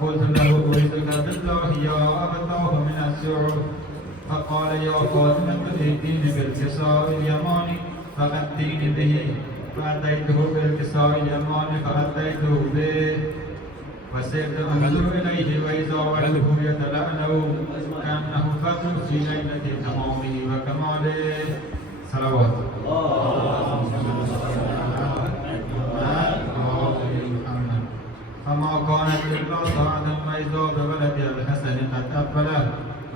قلت له أريدك بالله يا أبتاه من السعود فقال يا فاطمة ائتيني بالكساء اليماني فأتيني به فأتيته بالكساء اليماني فأتيته به وسرت أنظر إليه وإذا وجهه يتلألأ كأنه فجر في ليلة تمامه وكماله صلوات فما كانت إلا ساعة وإذا بولد الحسن قد أقبله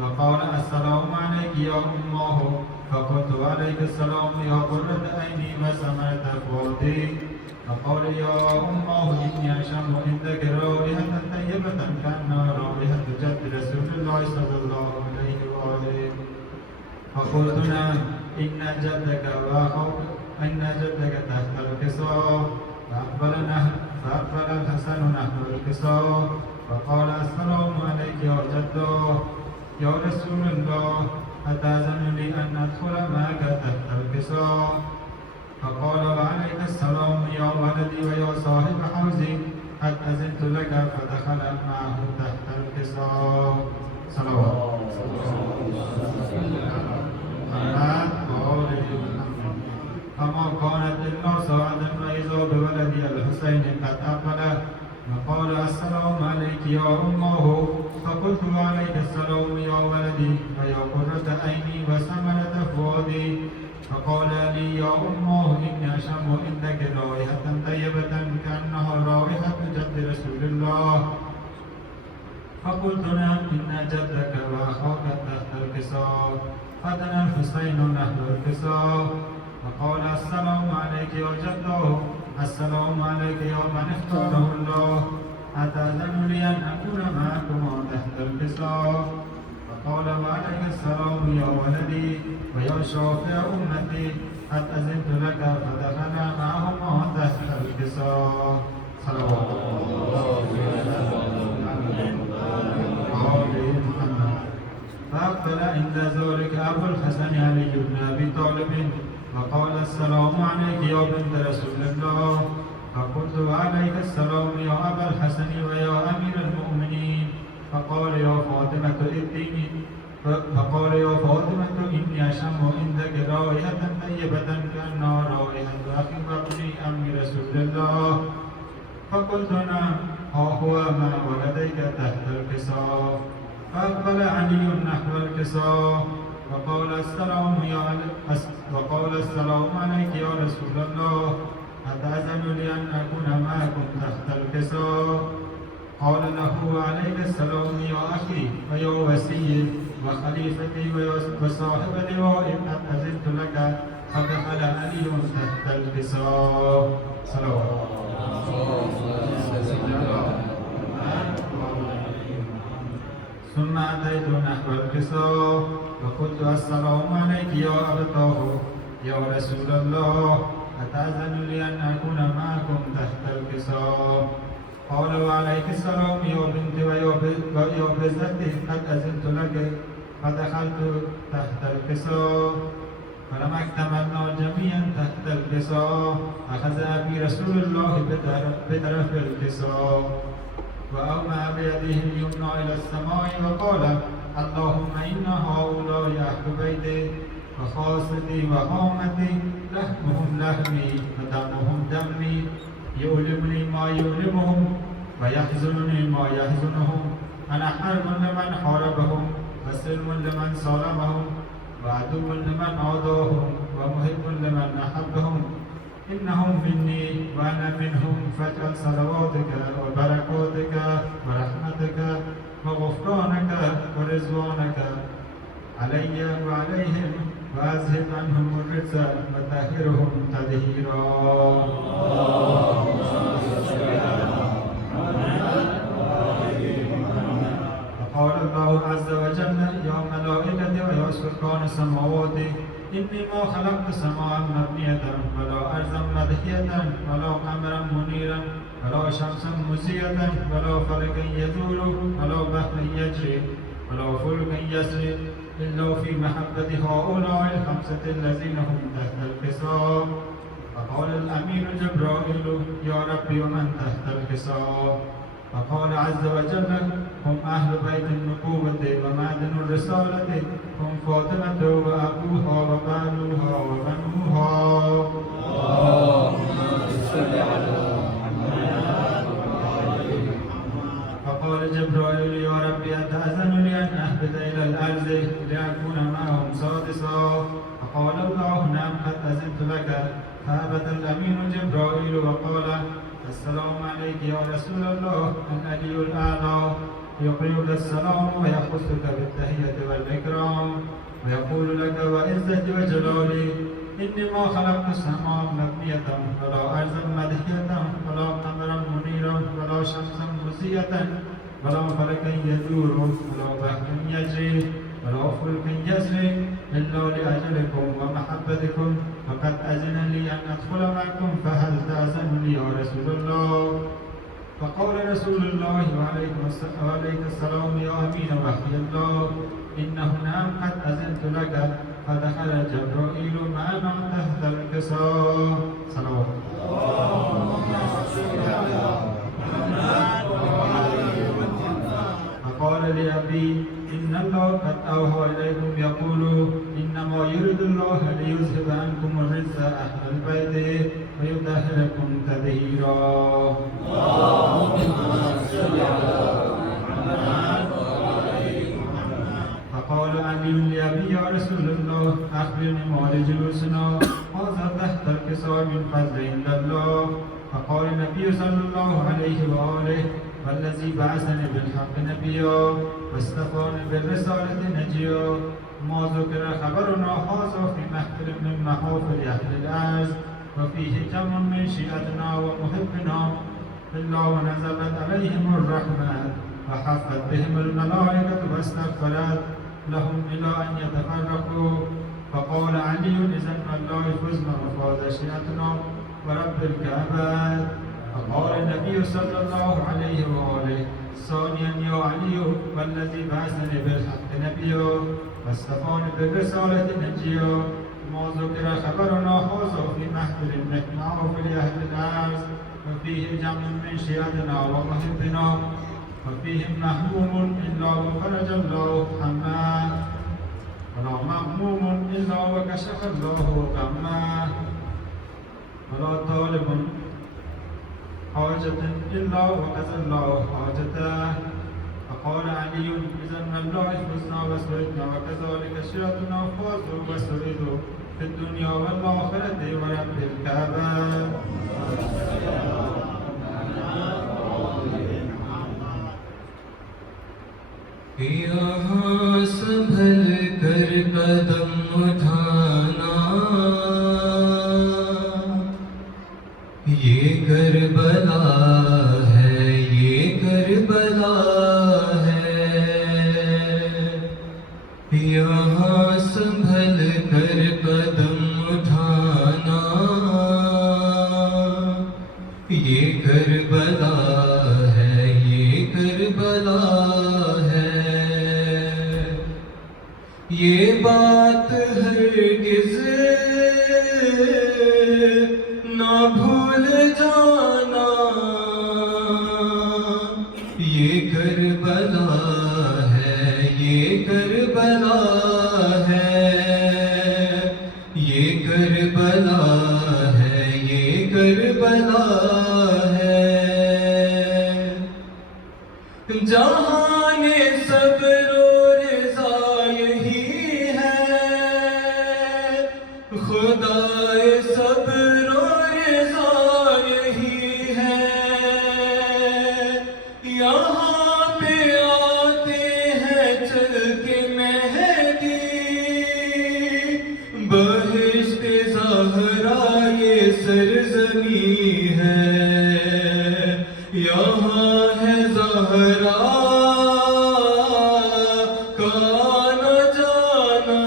وقال السلام عليك يا أمه فقلت عليك السلام يا قرة عيني وثمرة فؤادي فقال يا أمه إني أشم عندك رائحة طيبة كأنها رائحة جد رسول الله صلى الله عليه وآله فقلت نعم إن جدك تحت الكساء فأقبل الحسن نحو الكساء فقال السلام عليك يا جدو يا رسول الله أتأذن لي أن أدخل معك تحت الكساء فقال وعليك السلام يا ولدي ويا صاحب حوزي قد أذنت لك فدخل معه تحت الكساء صلوات فما كانت إلا ساعة فإذا بولدي الحسين قد أقبله وقال السلام عليك يا أمه فقلت عليك السلام يا ولدي ويا قرة عيني وثمرة فؤادي فقال لي يا أمه إني أشم عندك رائحة طيبة كأنها رائحة جد رسول الله فقلت نعم إن جدك وأخاك تحت الكساء فدنا الحسين نحو الكساء فقال السلام عليك يا جدو السلام عليك يا من اختاره الله أتأذن لي أن أكون معكما تحت الكساء فقال وعليك السلام يا ولدي ويا شافع أمتي قد أذنت لك فدخل معهما تحت الكساء صلوات فأقبل عند ذلك أبو الحسن علي بن أبي طالب فقال السلام عليك يا بنت رسول الله فقلت وعليك السلام يا أبا الحسن ويا أمير المؤمنين فقال يا فاطمة إني أشم عندك رائحة طيبة كأنها رائحة أخي وابن أم رسول الله فقلت نعم ها هو ما ولديك تحت الكساء فأقبل علي نحو الكساء وقال السلام عليك يا رسول الله أتأذن لي أن أكون معكم تحت الكساء قال له عليك السلام يا أخي ويا وسيدي وخليفتي وصاحب لواء قد أذنت لك فدخل علي تحت الكساء صلوات ثم أتيت نحو الكساء وقلت السلام عليك يا أبتاه يا رسول الله أتأذن لي أن أكون معكم تحت الكساء قال وعليك السلام يا بنتي ويا بزتي قد أذنت لك فدخلت تحت الكساء فلما اكتملنا جميعا تحت الكساء أخذ أبي رسول الله بطرف الكساء وأومأ بيده اليمنى إلى السماء وقال اللهم إن هؤلاء أهل بيتي وخاصتي وهامتي لحمهم لحمي ودمهم دمي يؤلمني ما يؤلمهم ويحزنني ما يحزنهم أنا حرب لمن حاربهم وسلم لمن صالمهم وعدو لمن عاداهم ومحب لمن أحبهم إنهم مني وأنا منهم فاجعل صلواتك وبركاتك ورحمتك وغفرانك ورضوانك علي وعليهم وأذهب عنهم الرجس وطهرهم تطهيرا. وقال الله عز وجل يا ملائكتي ويا سلطان السماوات إني ما خلقت سماء مبنية ولا أرضا مدحية ولا قمرا منيرا ولا شمسا مزية ولا فلكا يدور ولا بحرا يجري ولا فلكا يسري إلا في محبة هؤلاء الخمسة الذين هم تحت الكساء. فقال الأمين جبرائيل يا ربي ومن تحت الكساء فقال عز وجل هم أهل بيت النبوة ومعدن الرسالة هم فاطمة وأبوها وبنوها وبنوها. اللهم صل على فقال جبرائيل يا ربي أتأذن لي أن أهبط إلى الأرض لأكون معهم سادسا؟ فقال الله نعم قد أذنت لك. فهبط الأمين جبرائيل وقال السلام عليك يا رسول الله العلي الأعلى، يقرئك السلام ويخصك بالتحية والإكرام ويقول لك وعزتي وجلالي إني ما خلقت السماء مبنية ولا أرضا مدحية ولا قمرا منيرا ولا شمسا مزية ولا فلكا يدور ولا بحرا يجري ولا فلك يسري إلا لأجلكم ومحبتكم، فقد أذن لي أن أدخل معكم فهل تأذن لي يا رسول الله؟ فقال رسول الله وعليك السلام يا أمين وحي الله إنه نعم قد أذنت لك. فدخل جبرائيل معنا تحت الكساء. صلوات فقال لأبي إن الله قد أوحى إليكم يقول إنما يريد الله ليذهب عنكم الرجس أهل البيت ويطهركم تطهيرا. فقال علي لأبي يا رسول الله أخبرني ما لجلوسنا هذا تحت الكساء من فضل عند الله. فقال النبي صلى الله عليه وآله والذي بعثني بالحق نبيا واصطفاني بالرسالة نجيا ما ذكر خبرنا هذا في محفل من محافل أهل الأرض وفيه جمع من شيعتنا ومحبنا إلا ونزلت عليهم الرحمة وحفت بهم الملائكة واستغفرت لهم إلى أن يتفرقوا. فقال علي إذن الله فزنا وفاز شيعتنا ورب الكعبة. فقال النبي صلى الله عليه وآله ثانيا يا علي والذي بعثني بالحق نبيا واصطفاني بالرسالة نجيا ما ذكر خبرنا هذا في محفل من محافل أهل الأرض وفيه جمع من شيعتنا ومحبنا وفيهم محموم إلا وفرج الله حماه ولا مهموم إلا وكشف الله غماه ولا طالب حاجة إلا وقضى الله حاجته. فقال علي إذن الله فزنا وسعدنا وكذلك شيعتنا فازوا وسعدوا في الدنيا والآخرة ورب الكعبة. یہاں سنبھل کر قدم اٹھانا یہ کربلا ہے، یہ کربلا ہے. یہاں سنبھل کر قدم اٹھانا یہ کربلا ہے، یہ کربلا ہے. یہ بات ہرگز نہ بھول جانا یہ کربلا ہے، یہ کربلا ہے. یہ کربلا ہے، یہ کربلا ہے. جہان صبر و رضا یہی ہے، خدائے صبر و رضا یہی ہے. یہاں پہ آتے ہیں چل کے مہدی، بہشت زہرا یہ سرزمین ہے. یہاں ہے زہرا کا نہ جانا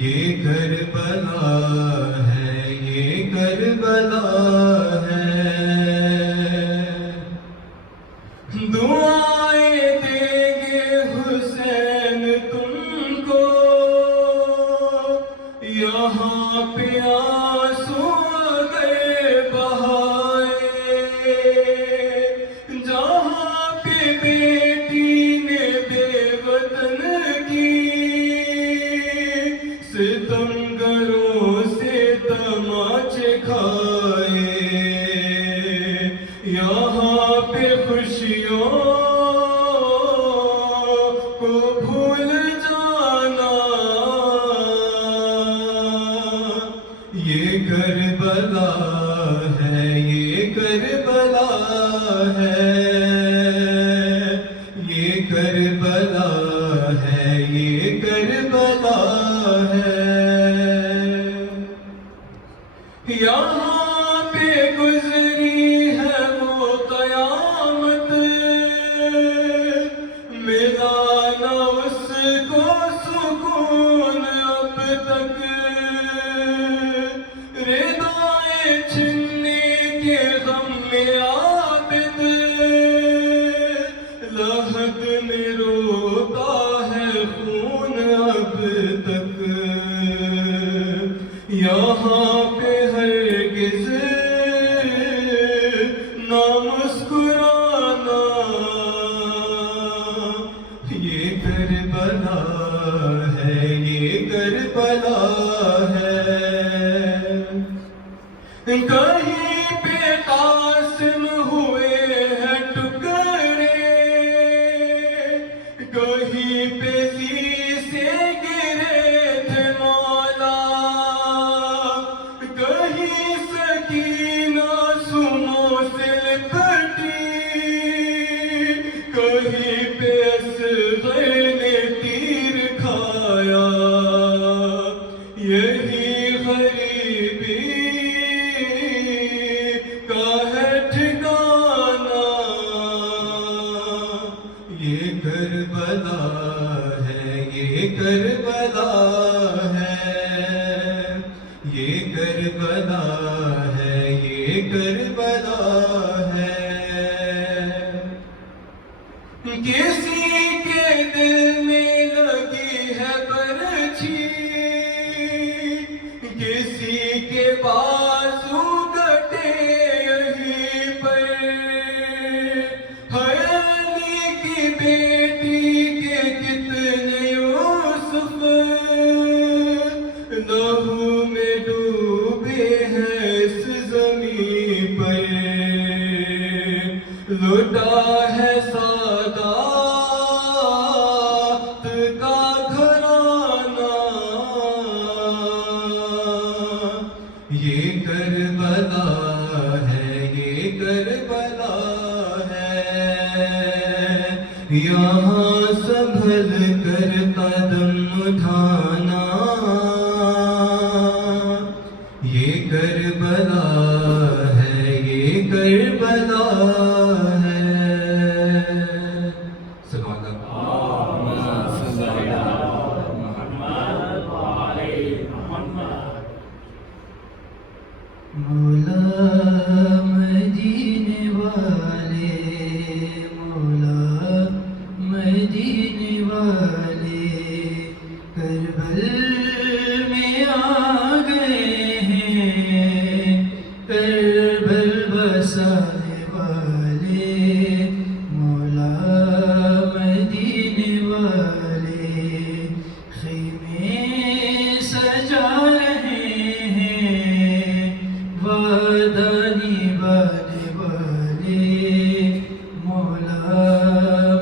یہ کربلا ہے، یہ کربلا ہے. دعائیں دیں گے حسین تم کو، یہاں پہ آنسو اگر بہائے یہاں پہ خوشیوں کو بھول جانا، یہ کربلا ہے، یہ کربلا ہے، یہ کربلا ہے، یہ کربلا ہے۔ یہاں پہ گزری ہے وہ قیامت، ملا نہ اس کو سکون اب تک، ردائیں چھننے کے غم میں عابد، لحد میں روتا ہے خون اب تک۔ یہاں پہ ہرگز نہ مسکرانا، یہ کربلا ہے، یہ کربلا ہے۔ کہیں پہ قاسم ہوئے ہیں ٹکڑے، کہیں پہ سے گرے تھے مولا، کہیں سکینہ سموں سے لپٹی، کہیں پہ اصغر نے تیر کھایا، یہی غریبی کا ہے ٹھکانہ، یہ کربلا ہے، یہ کربلا ہے، یہ کربلا ہے، یہ کربلا ہے۔ کسی کے دل میں لگی ہے برچھی، کسی کے بازو کٹے یہیں پر، ہے علی کی بیٹی کے کتنے یوسف لہو میں ڈوبے ہیں اس زمین پر، لٹا ہے سادات کا گھرانہ، یہ کربلا ہے، یہ کربلا ہے۔ یہاں سنبھل کر قدم اٹھانا، یہ کربلا ہے، یہ کربلا ہے۔ مولا مدینے والے، مولا مدینے والے، کربل میں آ گئے ہیں، کربل بسانے والے، مولا مدینے والے، خیمے سجا رہے ہیں، وعدہ نبھانے والے، مولا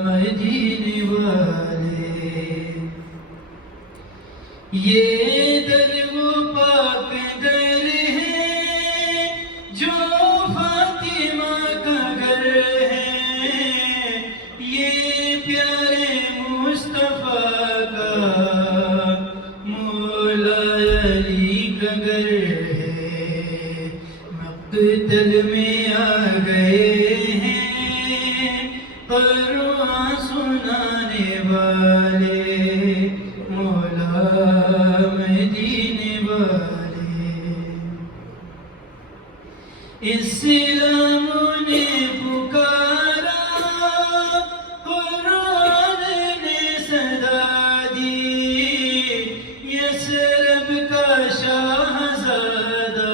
مدینے والے۔ یہ در وہ پاک در ہے جو فاطمہ کا گھر ہے، یہ پیارے مصطفیٰ کا مولا علی کا گھر ہے، مقتل میں آ گئے ہیں قرآن سنانے والے، مولا مدینے والے۔ اسلام نے پکارا، قرآن نے صدا دی، یثرب کا شاہزادہ،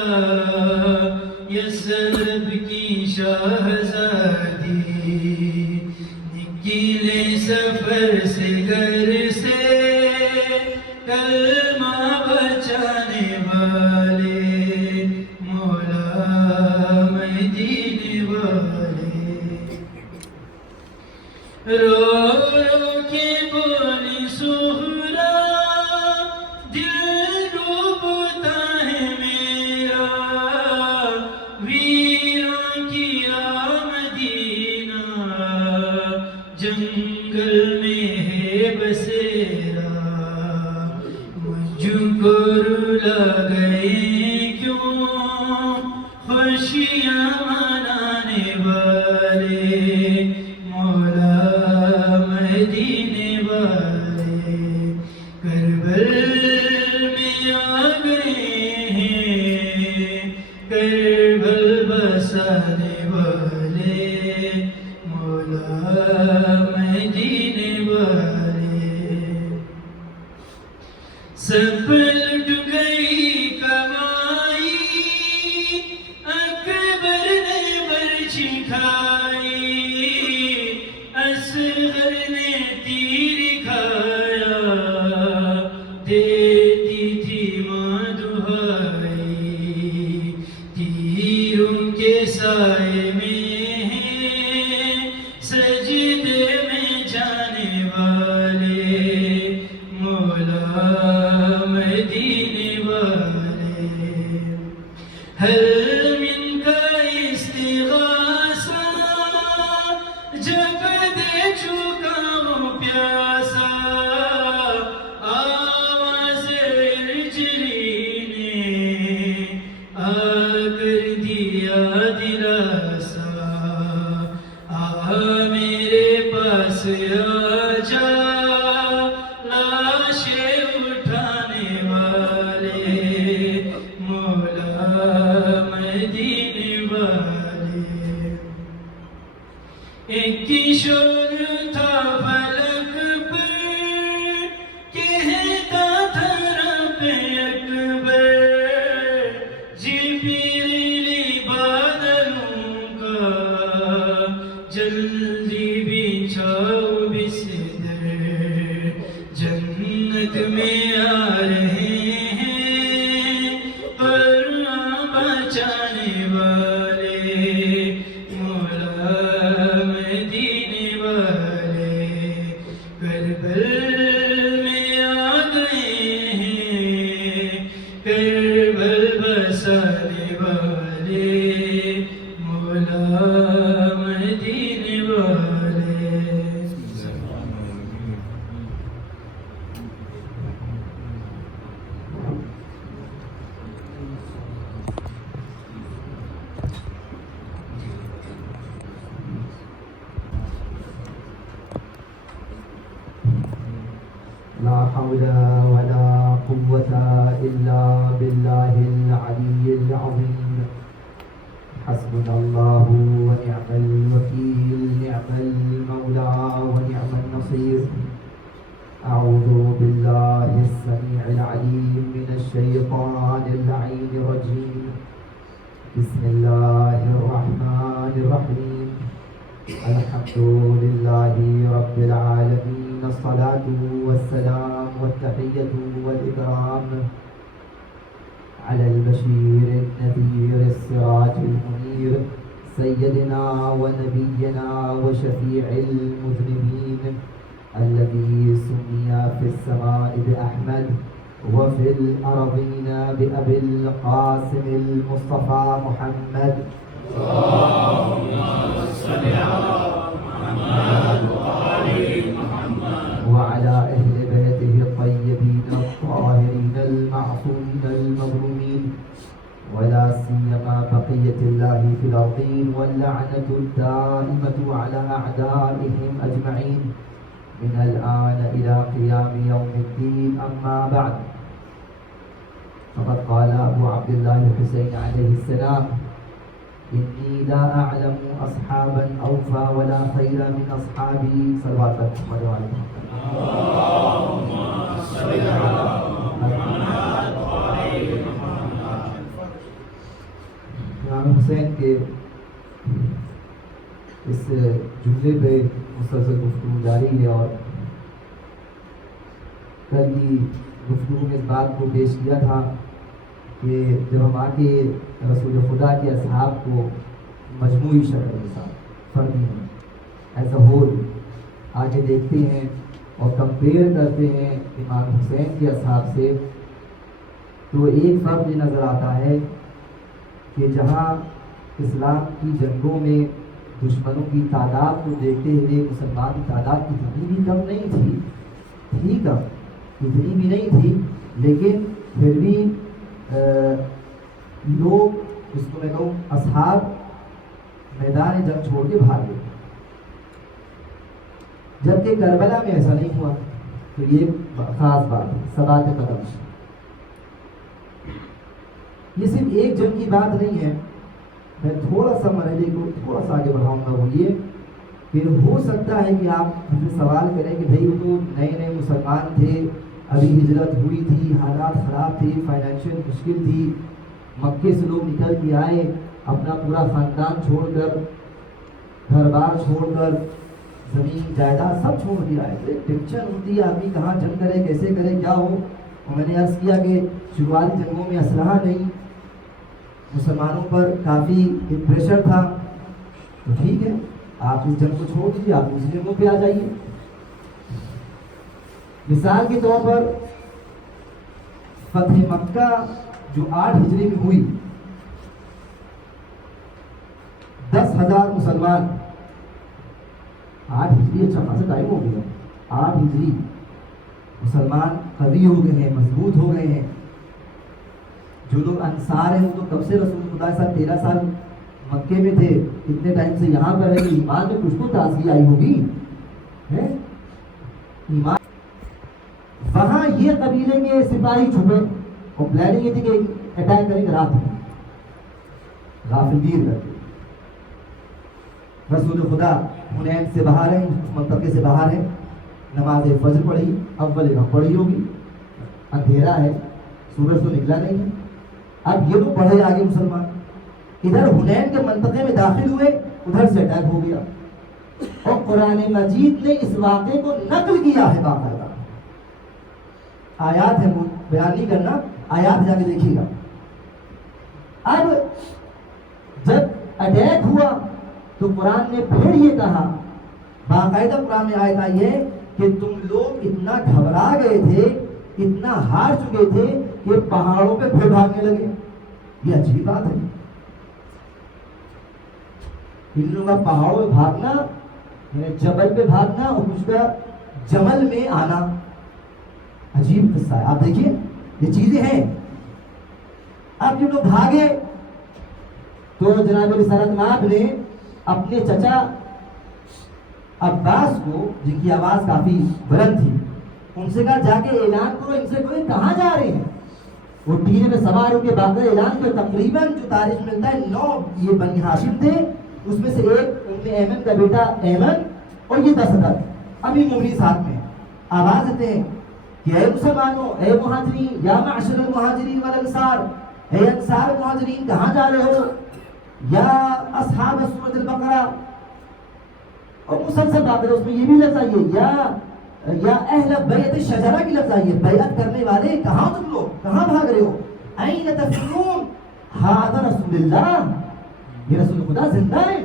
یثرب کی شاہزادی، نکلے سفر سے گھر سے کلمہ بچانے والے، مولا مدینے والے۔ رو رو کے بولی سہرا دل ڈوبتا ہے میرا ویران کیا مدینہ جنگل میں ہے بسیرا مجھ کو رلا گئے کیوں خوشیاں منانے والے مولا مدینے والے کربل میں آ گئے ہیں کربل بسانے والے مولا مدینے والے سب لٹ گئی کمائی اکبر نے برچھی کھائی اصغر نے تیر کھایا دیتی تھی ماں دہائی تیروں کے سائے میں ہیں سجدے میں جانے والے مولا مدینے والے حل من کا استغاثہ جب دے چکا ہوں پیاسا آواز ارجلی نے آ کر دیا دلاسا آ میرے پاس آ جا لاشیں اٹھانے والے مولا مدینے والے ایک کشور تھا فلک پر کہتا تھا رب اکبر جبریل بادلوں کا جلدی بچھاؤ بستر جنت میں آ رہے ہیں قرآن بچانے والے مولا مدینے والے کربل میں آ گئے ہیں کربل بسانے والے مولا مدینے والے لا حول ولا قوة إلا بالله العلي العظيم حسبنا الله ونعم الوكيل نعم المولى ونعم النصير أعوذ بالله السميع العليم من الشيطان اللعين الرجيم بسم الله الرحمن الرحيم الحمد لله رب العالمين الصلاة والسلام والتحية والإكرام على البشير النذير السراج المنير سيدنا ونبينا وشفيع المذنبين الذي سمي في السماء بأحمد وفي الأرضين بأبي القاسم المصطفى محمد وعلى أهل بيته الطيبين الطاهرين المعصومين المظلومين ولا سيما بقية الله في الأرضين واللعنة الدائمة على أعدائهم أجمعين من الآن إلى قيام يوم الدين أما بعد فقد قال أبو عبد الله الحسين عليه السلام إني لا أعلم أصحابا أوفى ولا خير من أصحابي صلوات محمد وعلى محمد اللهم صل على محمد امام حسین کے اس جملے پہ مسلسل گفتگو جاری ہے اور کل کی گفتگو میں اس بات کو پیش کیا تھا کہ جب ہم آ کے رسول خدا کے اصحاب کو مجموعی شکل کے ساتھ فردی ایز اے ہول آگے دیکھتے ہیں اور کمپیئر کرتے ہیں امام حسین کے اصحاب سے، تو ایک فرق یہ نظر آتا ہے کہ جہاں اسلام کی جنگوں میں دشمنوں کی تعداد کو دیکھتے ہوئے مسلمان کی تعداد اتنی بھی کم نہیں تھی کم، اتنی بھی نہیں تھی، لیکن پھر بھی لوگ اس کو میں کہوں اصحاب میدان جنگ چھوڑ کے بھاگ گئے، جبکہ کربلا میں ایسا نہیں ہوا۔ تو یہ خاص بات ہے، ثبات قدم۔ یہ صرف ایک جنگ کی بات نہیں ہے، میں تھوڑا سا مرحلے کو تھوڑا سا آگے بڑھاؤں گا، وہ یہ کہ ہو سکتا ہے کہ آپ مجھے سوال کریں کہ بھائی وہ تو نئے نئے مسلمان تھے، ابھی ہجرت ہوئی تھی، حالات خراب تھے، فائنینشیل مشکل تھی، مکے سے لوگ نکل کے آئے، اپنا پورا خاندان چھوڑ کر، گھر بار چھوڑ کر، زمین جائیداد سب چھوڑ دیا ہے، ٹینشن ہوتی ہے آدمی کہاں جنگ کرے، کیسے کرے، کیا ہو۔ اور میں نے عرض کیا کہ شروعاتی جنگوں میں اسلحہ نہیں، مسلمانوں پر کافی پریشر تھا، تو ٹھیک ہے آپ اس جنگ کو چھوڑ دیجیے، آپ دوسری جنگوں پہ آ جائیے۔ مثال کے طور پر فتح مکہ جو 8 ہجری میں ہوئی، 10,000 مسلمان، 8 ہجری اچھا خاصا ٹائم ہو گیا، 8 ہجری مسلمان قوی ہو گئے ہیں، مضبوط ہو گئے ہیں۔ جو لوگ انصار ہیں وہ تو کب سے رسول خدا کے ساتھ 13 سال مکے میں تھے، اتنے ٹائم سے یہاں پر ہے، ایمان میں کچھ تو تازگی آئی ہوگی، ہے ایمان۔ وہاں یہ قبیلے کے سپاہی چھپے اور پلاننگ یہ تھی کہ اٹیک کریں گے رات میں، غافلگیر کر کے۔ رسول خدا حنین سے باہر ہیں، منطقے سے باہر ہیں، نماز فجر پڑھی، اول رکعت پڑھی ہوگی، اندھیرا ہے، سورج تو نکلا نہیں ہے۔ اب یہ تو پڑھے آگے مسلمان، ادھر حنین کے منطقے میں داخل ہوئے، ادھر سے اٹیک ہو گیا، اور قرآن مجید نے اس واقعے کو نقل کیا ہے باقاعدہ، آیات ہے، بیان نہیں کرنا، آیات جا کے دیکھیے گا۔ اب جب اٹیک ہوا تو قرآن نے پھر یہ کہا، باقاعدہ قرآن میں آیت آئی ہے کہ تم لوگ اتنا گھبرا گئے تھے، اتنا ہار چکے تھے کہ پہاڑوں پہ پھر بھاگنے لگے۔ یہ عجیب بات ہے، ان لوگوں کا پہاڑوں پہ بھاگنا، جبل پہ بھاگنا، اور کچھ کا جمل میں آنا، عجیب قصہ ہے۔ آپ دیکھیے یہ چیزیں ہیں۔ اب جب لوگ بھاگے تو جناب رسالت مآب نے اپنے چچا عباس کو، جن کی آواز کافی بلند تھی، ان سے کہا جا کے اعلان کرو ان سے، کوئی کہاں جا رہے ہیں؟ وہ ٹینے میں سوار ہو کے باقاعدہ اعلان کیا۔ تقریباً جو تاریخ ملتا ہے 9 یہ بنی ہاشم تھے، اس میں سے ایک ام ایمن کا بیٹا ایمن، اور یہ 10 ابھی مومنین ساتھ میں آواز دیتے ہیں کہ اے مسلمانوں، اے مہاجرین، یا معشر المہاجرین والانصار، اے انصار مہاجرین کہاں جا رہے ہو؟ یا اصحاب سورۃ البقرہ، اور مسلسل بات ہے، اس میں یہ بھی لفظ آئیے یا اہل بیعت شجرہ کی لفظ آئیے، بیعت کرنے والے کہاں تم لوگ، کہاں بھاگ رہے ہو؟ این تفرون ھذا رسول اللہ، یہ رسول خدا زندہ ہے۔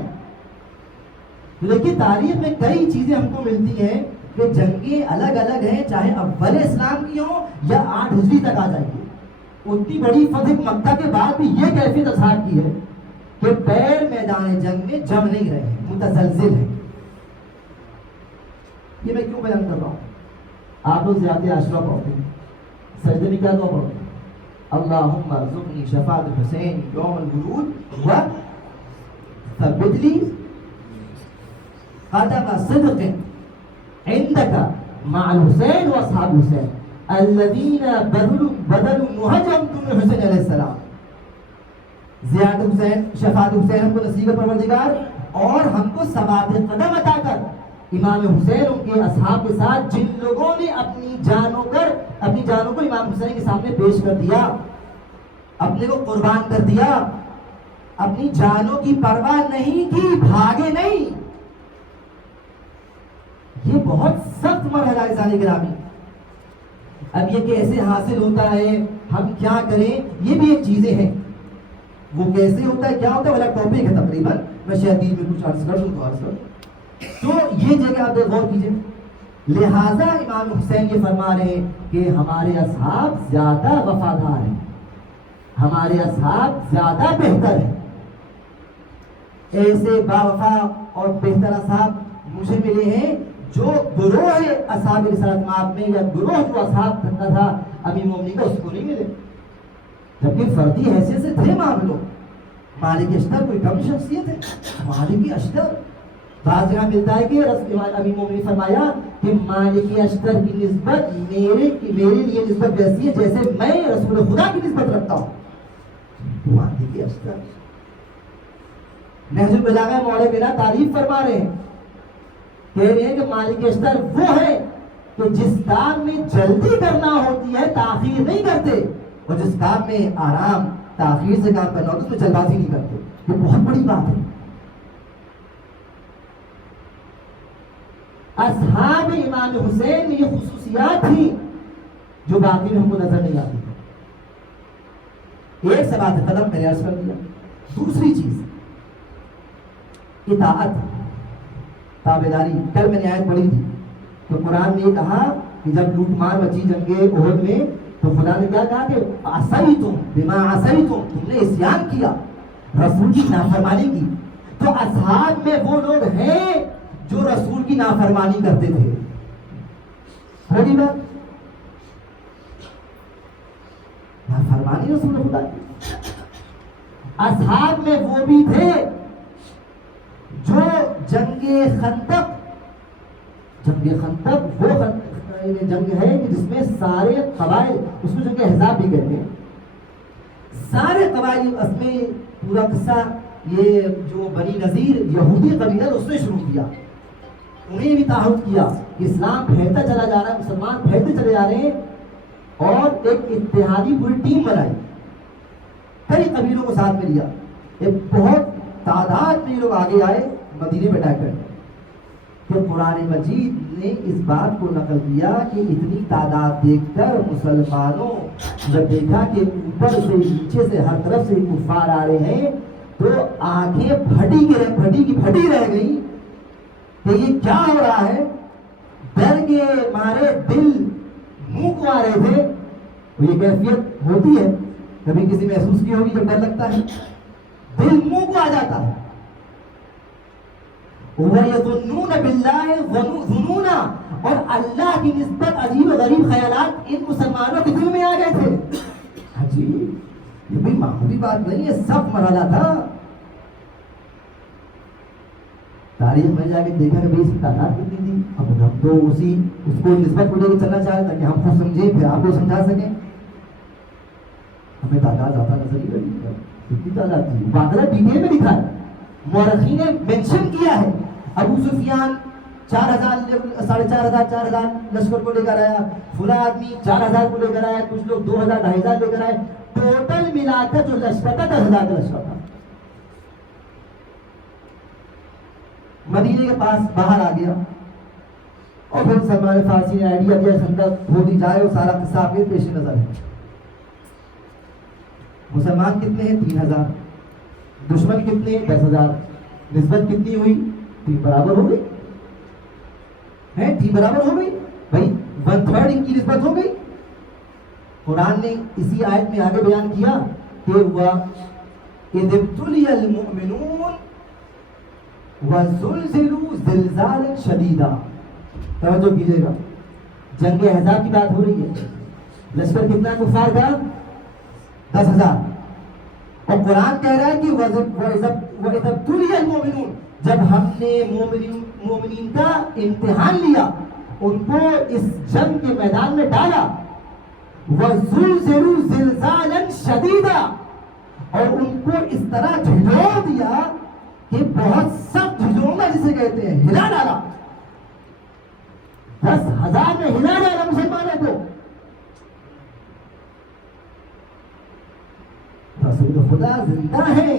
لیکن تاریخ میں کئی چیزیں ہم کو ملتی ہیں کہ جنگیں الگ الگ ہیں، چاہے اول اسلام کی ہوں یا 8 ہجری تک آ جائیے، اتنی بڑی فتح مکہ کے بعد بھی یہ کیفیت اصحاب کی ہے کہ پیر میدان جنگ میں جم نہیں رہے ہیں، متزلزل ہیں۔ یہ میں کیوں بیان کر رہا ہوں؟ آپ لوگ زیادہ عاشورہ پڑھتے ہیں، سجدے میں کیا دعا پڑھتے ہیں؟ اللہم ارزقنی شفاعت الحسین یوم الورود و ثبت لی قدم صدق عندک مع الحسین و اصحاب حسین الذین بدلوا نہجهم دون حسین علیہ السلام۔ زیادہ حسین، شفاعت حسین ہم کو نصیب پروردگار، اور ہم کو ثبات قدم عطا کر امام حسین ان کے اصحاب کے ساتھ، جن لوگوں نے اپنی جانوں کو امام حسین کے سامنے پیش کر دیا، اپنے کو قربان کر دیا، اپنی جانوں کی پرواہ نہیں کی، بھاگے نہیں۔ یہ بہت سخت مرحلہ ہے سارے گرامی۔ اب یہ کیسے حاصل ہوتا ہے، ہم کیا کریں، یہ بھی ایک چیزیں ہیں۔ وہ کیسے ہوتا ہے، کیا ہوتا ہے، والا ٹاپک ہے تقریباً، میں شاید میں کچھ عرض کر دوں تو عرض کر دوں۔ تو یہ جگہ آپ غور کیجئے، لہذا امام حسین یہ فرما رہے ہیں کہ ہمارے اصحاب زیادہ وفادار ہیں، ہمارے اصحاب زیادہ بہتر ہیں. ایسے باوفا اور بہتر اصحاب مجھے ملے ہیں جو گروہ اصحاب رسالت میں یا گروہ جو اصحاب کرتا تھا امیر مومنین کا اس کو نہیں ملے، جبکہ فردی حیثیت سے تھے معاملوں. مالک اشتر کوئی کم شخصیت ہے؟ مالک اشتر بعض جگہ ملتا ہے کہ امیر مومنین نے فرمایا کہ مالک اشتر کی نسبت میرے لیے نسبت ویسی ہے جیسے میں رسول خدا کی نسبت رکھتا ہوں. مالک اشتر نہج البلاغہ مولا بنا تعریف فرما رہے ہیں، کہہ رہے ہیں کہ مالک اشتر وہ ہے کہ جس کام میں جلدی کرنا ہوتی ہے تاخیر نہیں کرتے، اور جس کام میں آرام تاخیر سے کام کرنا ہوتا ہے اس میں جلد بازی نہیں کرتے. یہ بہت بڑی بات ہے. اصحاب امام حسین میں یہ خصوصیات تھی جو باقی میں ہم کو نظر نہیں آتی. ایک سبات قدم میں نے عرض کر دیا. دوسری چیز اطاعت، تابعداری. کل میں نے آیت پڑھی تھی تو قرآن نے یہ کہا کہ جب لوٹ مار مچی جنگ احد میں تو خدا نے کیا کہا کہ عصیتم بما عصیتم، تم نے عصیان کیا، رسول کی نافرمانی کی. تو اصحاب میں وہ لوگ ہیں جو رسول کی نافرمانی کرتے تھے. بڑی بات، نافرمانی رسول خدا کی. اصحاب میں وہ بھی تھے جو جنگ خندق وہ جنگ ہے کہ جس میں سارے قبائل، اس کو جنگ احزاب بھی کہتے ہیں، سارے قبائل. اس میں پورا قصہ یہ جو بنی نذیر یہودی قبیلہ اس نے شروع کیا، انہیں بھی تعہد کیا کہ اسلام پھیلتا چلا جا رہا ہے، مسلمان پھیلتے چلے جا رہے ہیں، اور ایک اتحادی پوری ٹیم بنائی، کئی قبیلوں کو ساتھ میں لیا. ایک بہت تعداد میں یہ لوگ آگے آئے مدینے میں اٹیک کرنے. تو قرآن مجید نے اس بات کو نقل کیا کہ اتنی تعداد دیکھ کر مسلمانوں جب دیکھا کہ اوپر سے نیچے سے ہر طرف سے کفار آ رہے ہیں تو آنکھیں پھٹی رہ گئی کہ یہ کیا ہو رہا ہے. ڈر کے مارے دل منہ کو آ رہے تھے. یہ کیفیت ہوتی ہے، کبھی کسی محسوس کی ہوگی جب ڈر لگتا ہے دل منہ کو آ جاتا ہے. وَيَظُنُّونَ بِاللَّهِ ظُنُونًا، اور اللہ کی نسبت عجیب و غریب خیالات ان مسلمانوں کے دل میں آ گئے تھے. عجیب، یہ بھی معمولی بات نہیں ہے، سب مرحلہ تھا. تاریخ میں جا کے دیکھا کہ اس کی تعداد کتنی تھی. اب ہم تو اس کو نسبت کو لے کے چلنا چاہ رہے تاکہ ہم خود سمجھیں پھر آپ کو سمجھا سکیں. ہمیں تعداد زیادہ نظر نہیں لگی، کتنی تعداد تھی باقاعدہ ڈیٹیل میں لکھا ہے، مورخین نے مینشن کیا ہے. ابو سفیان 4,000 4,500 لشکر کو لے کر آیا، فلاں آدمی 4,000 کو لے کر آیا، کچھ لوگ 2,000 2,500 لے کر آئے. ٹوٹل ملا کر جو لشکر تھا 10,000 کا لشکر تھا. مدینے کے پاس باہر آ گیا اور پھر سلمان فارسی نے آئیڈیا دیا خندق کھودی جائے، اور سارا قصہ آپ کے پیش نظر ہے. مسلمان کتنے ہیں؟ 3,000. دشمن کتنے ہیں؟ 10,000. نسبت کتنی ہوئی؟ 3 برابر ہو گئی. ہے 3 برابر ہو گئی بھائی، 1/3 ان کی نسبت ہو گئی. قرآن نے اسی آیت میں آگے بیان کیا کہ اِذِ ابْتُلِيَ الْمُؤْمِنُونَ وَزُلْزِلُوا زِلْزَالًا شَدِيدًا. توجہ کیجیے گا، جنگ احزاب کی بات ہو رہی ہے. لشکر کتنا کفار کا؟ 10,000. اور قرآن کہہ رہا ہے کہ وَإِذَا ابْتُلِيَ الْمُؤْمِنُونَ، جب ہم نے مومنین کا امتحان لیا، ان کو اس جنگ کے میدان میں ڈالا، وَزُلْزِلُوا زِلْزَالًا شَدِيدًا، اور ان کو اس طرح جھنجھوڑ دیا کہ بہت سخت جھنجھوڑنا جسے کہتے ہیں، ہلا ڈالا. 10,000 میں ہلا ڈالا مسلمانوں کو. رسول خدا زندہ ہے،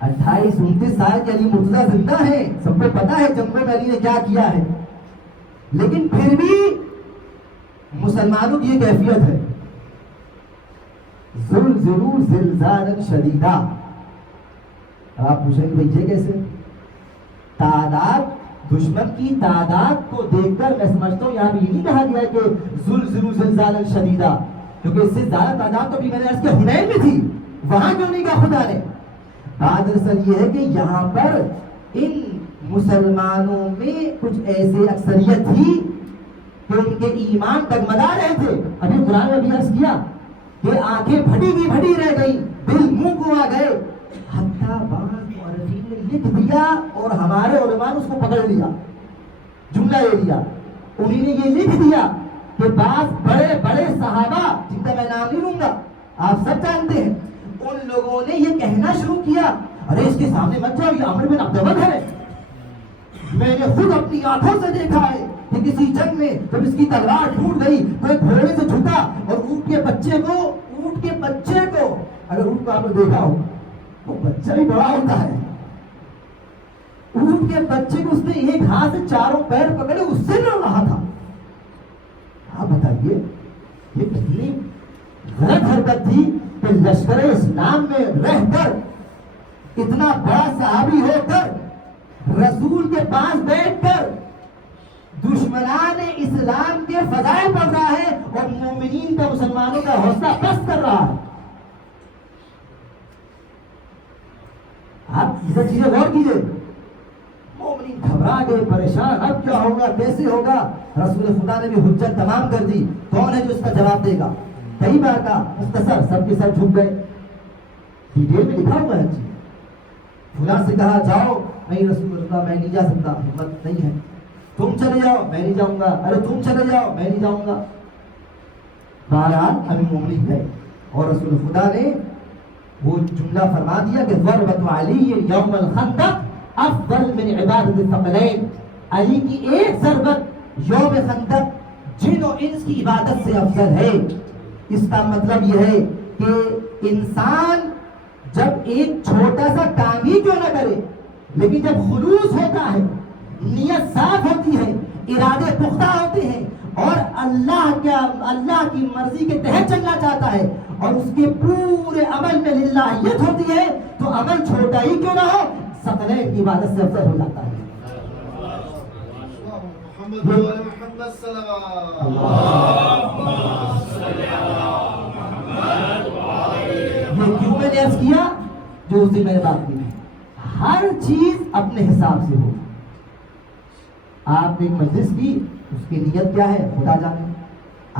28-29 سال کے علی مرتضیٰ زندہ ہے، سب کو پتا ہے جنگوں میں علی نے کیا کیا ہے. لیکن پھر بھی مسلمانوں کی یہ کیفیت ہے، زلزلوا زلزالا شدیدا. آپ پوچھیں گے بھائی یہ کیسے؟ تعداد دشمن کی تعداد کو دیکھ کر میں سمجھتا ہوں یہاں بھی یہ نہیں کہا گیا کہ زلزلوا زلزالا شدیدا، کیونکہ اس سے زیادہ تعداد تو بھی میں نے عرض کیا حنین میں تھی، وہاں کیوں نہیں کہا خدا نے؟ بات دراصل یہ ہے کہ یہاں پر ان مسلمانوں میں کچھ ایسے اکثریت تھی کہ ان کے ایمان ڈگمگا رہے تھے. ابھی قرآن میں بھی عرض کیا کہ آنکھیں پھٹی رہ گئی، دل منہ کو آ گئے، حتیٰ بعض مورخین نے لکھ دیا اور ہمارے علماء نے اس کو پکڑ لیا، جملہ لے لیا. انہوں نے یہ لکھ دیا کہ بعض بڑے بڑے صحابہ جن کا میں نام نہیں لوں گا، آپ سب جانتے ہیں، ان لوگوں نے یہ کہنا شروع کیا ارے اس کے سامنے مت جاؤ، یہ عمرو بن عبد الود ہے. میں نے خود اپنی آنکھوں سے دیکھا ہے کہ کسی جنگ میں جب اس کی تلوار ٹوٹ گئی تو ایک گھوڑے سے جھکا اور اونٹ کے بچے کو اگر اونٹ کو آپ نے دیکھا ہو وہ بچہ بھی بڑا ہوتا ہے، اونٹ کے بچے کو اس نے ایک ہاتھ سے چاروں پیر پکڑے اس سے لڑ رہا تھا. آپ بتائیے یہ کتنی غلط حرکت تھی کہ لشکر اسلام میں رہ کر اتنا بڑا صحابی ہو کر رسول کے پاس بیٹھ کر دشمنان اسلام کے فضائل پڑھ رہا ہے اور مومنین کا، مسلمانوں کا حوصلہ پست کر رہا ہے. آپ یہ سب چیزیں غور کیجیے. مومنین گھبرا گئے، پریشان، اب کیا ہوگا، کیسے ہوگا؟ رسول خدا نے بھی حجت تمام کر دی، کون ہے جو اس کا جواب دے گا؟ کئی بار کا مختصر سب کے ساتھ جھک گئے. ڈیٹیل میں لکھا ہوا ہے چیز. فلاں سے کہا جاؤ، نہیں رسول اللہ میں نہیں جا سکتا، ہمت نہیں ہے. تم چلے جاؤ، میں نہیں جاؤں گا. ارے تم چلے جاؤ، میں نہیں جاؤں گا. بہرحال امیر مومنین گئے اور رسول خدا نے وہ جملہ فرما دیا کہ ضربت علی یوم الخندق افضل من عبادت الثقلین. علی کی ایک ضربت یوم خندق جن و انس کی عبادت سے افضل ہے. اس کا مطلب یہ ہے کہ انسان جب ایک چھوٹا سا کام ہی کیوں نہ کرے، لیکن جب خلوص ہوتا ہے، نیت صاف ہوتی ہے، ارادے پختہ ہوتے ہیں اور اللہ کی مرضی کے تحت چلنا چاہتا ہے اور اس کے پورے عمل میں للہیت ہوتی ہے، تو عمل چھوٹا ہی کیوں نہ ہو ثقلین کی عبادت سے افضل ہو جاتا ہے. یہ کیوں میں نے عرض کیا جو اس دن میں نے بات کی ہے. ہر چیز اپنے حساب سے ہو. آپ نے ایک مجلس کی، اس کی نیت کیا ہے خدا جانے.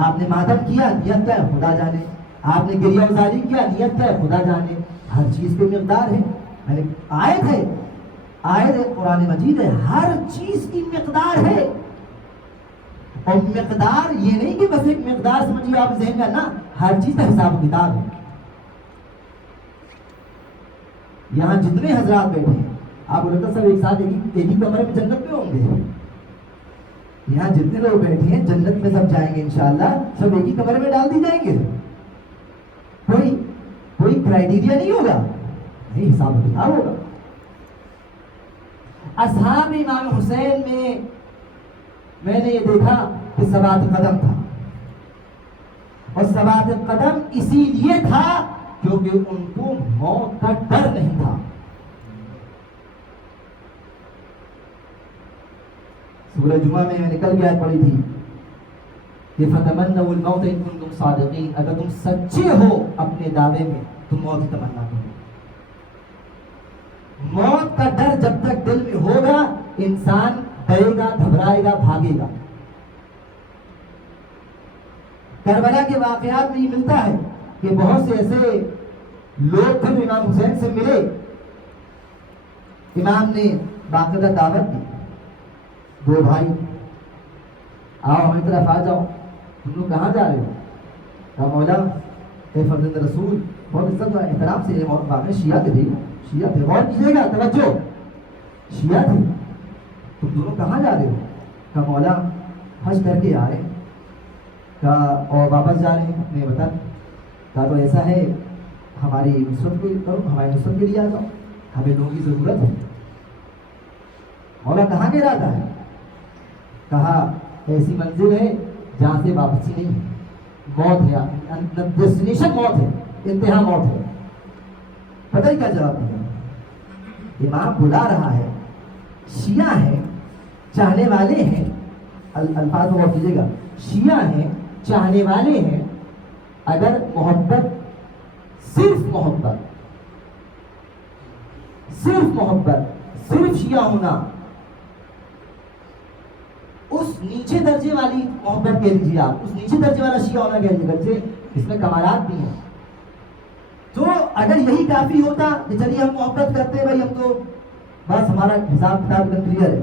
آپ نے ماتم کیا، نیت کیا ہے خدا جانے. آپ نے گریہ گزاری کیا، نیت کیا ہے خدا جانے. ہر چیز کی مقدار ہے. میں نے آیت ہے قرآن مجید ہے، ہر چیز کی مقدار ہے. اور مقدار یہ نہیں کہ بس ایک مقدار سمجھیے آپ ذہن کا، نہ، ہر چیز کا حساب کتاب ہے. یہاں جتنے حضرات بیٹھے ہیں آپ بولے تو سب ایک ساتھ ایک ہی کمرے میں جنت میں ہوں گے. یہاں جتنے لوگ بیٹھے ہیں جنت میں سب جائیں گے انشاءاللہ، سب ایک ہی کمرے میں ڈال دی جائیں گے. کوئی کرائٹیریا نہیں ہوگا، نہیں، حساب کتاب ہوگا. اصحاب امام حسین میں نے یہ دیکھا کہ ثبات قدم تھا، اور ثبات قدم اسی لیے تھا کیونکہ ان کو موت کا ڈر نہیں تھا. سورہ جمعہ میں نے کل کی آیت پڑھی تھی کہ فَتَمَنَّوُا الْمَوْتَ إِن كُنتُمْ صَادِقِينَ. اگر تم سچے ہو اپنے دعوے میں تم موت کی تمنا کرو. موت کا ڈر جب تک دل میں ہوگا انسان ڈرے گا، گھبرائے گا، بھاگے گا. کربلا کے واقعات میں یہ ملتا ہے کہ بہت سے ایسے لوگ تھے جو امام حسین سے ملے. امام نے باقاعدہ دعوت دی، دو بھائی آؤ ہماری طرف آ جاؤ. تم لوگ کہاں جا رہے ہو؟ کہا مولا اے فرزند رسول، بہت عزت اور احترام سے واقعی شیعہ تھے بھائی، شیعہ تھے، غور کیجیے گا، توجہ، شیعہ تھے. تم دونوں کہاں جا رہے ہو؟ کہا مولا حج کر کے آ رہے ہیں. کہا اور واپس جا رہے ہیں اپنے وطن؟ کہا تو ایسا ہے ہماری نصرت کرو، ہماری نصرت کے لیے آ جاؤ، ہمیں لوگوں کی ضرورت ہے. مولا کہاں کے ارادہ ہے؟ کہا ایسی منزل ہے جہاں سے واپسی نہیں ہے، موت ہے، ڈیسٹینیشن موت ہے، انتہا موت ہے. پتہ ہی کیا جواب دیا؟ امام بلا رہا ہے. شیعہ ہیں چاہنے والے ہیں, الفاظ کو غور کیجیے گا, شیعہ ہیں چاہنے والے ہیں. اگر محبت صرف صرف شیعہ ہونا, اس نیچے درجے والی محبت کہہ لیجیے آپ, اس نیچے درجے والا شیعہ ہونا کہہ لیجیے, بچے اس میں کمالات بھی ہیں. تو اگر یہی کافی ہوتا کہ چلیے ہم محبت کرتے ہیں بھائی, ہم تو بس ہمارا حساب کتاب کلیئر ہے,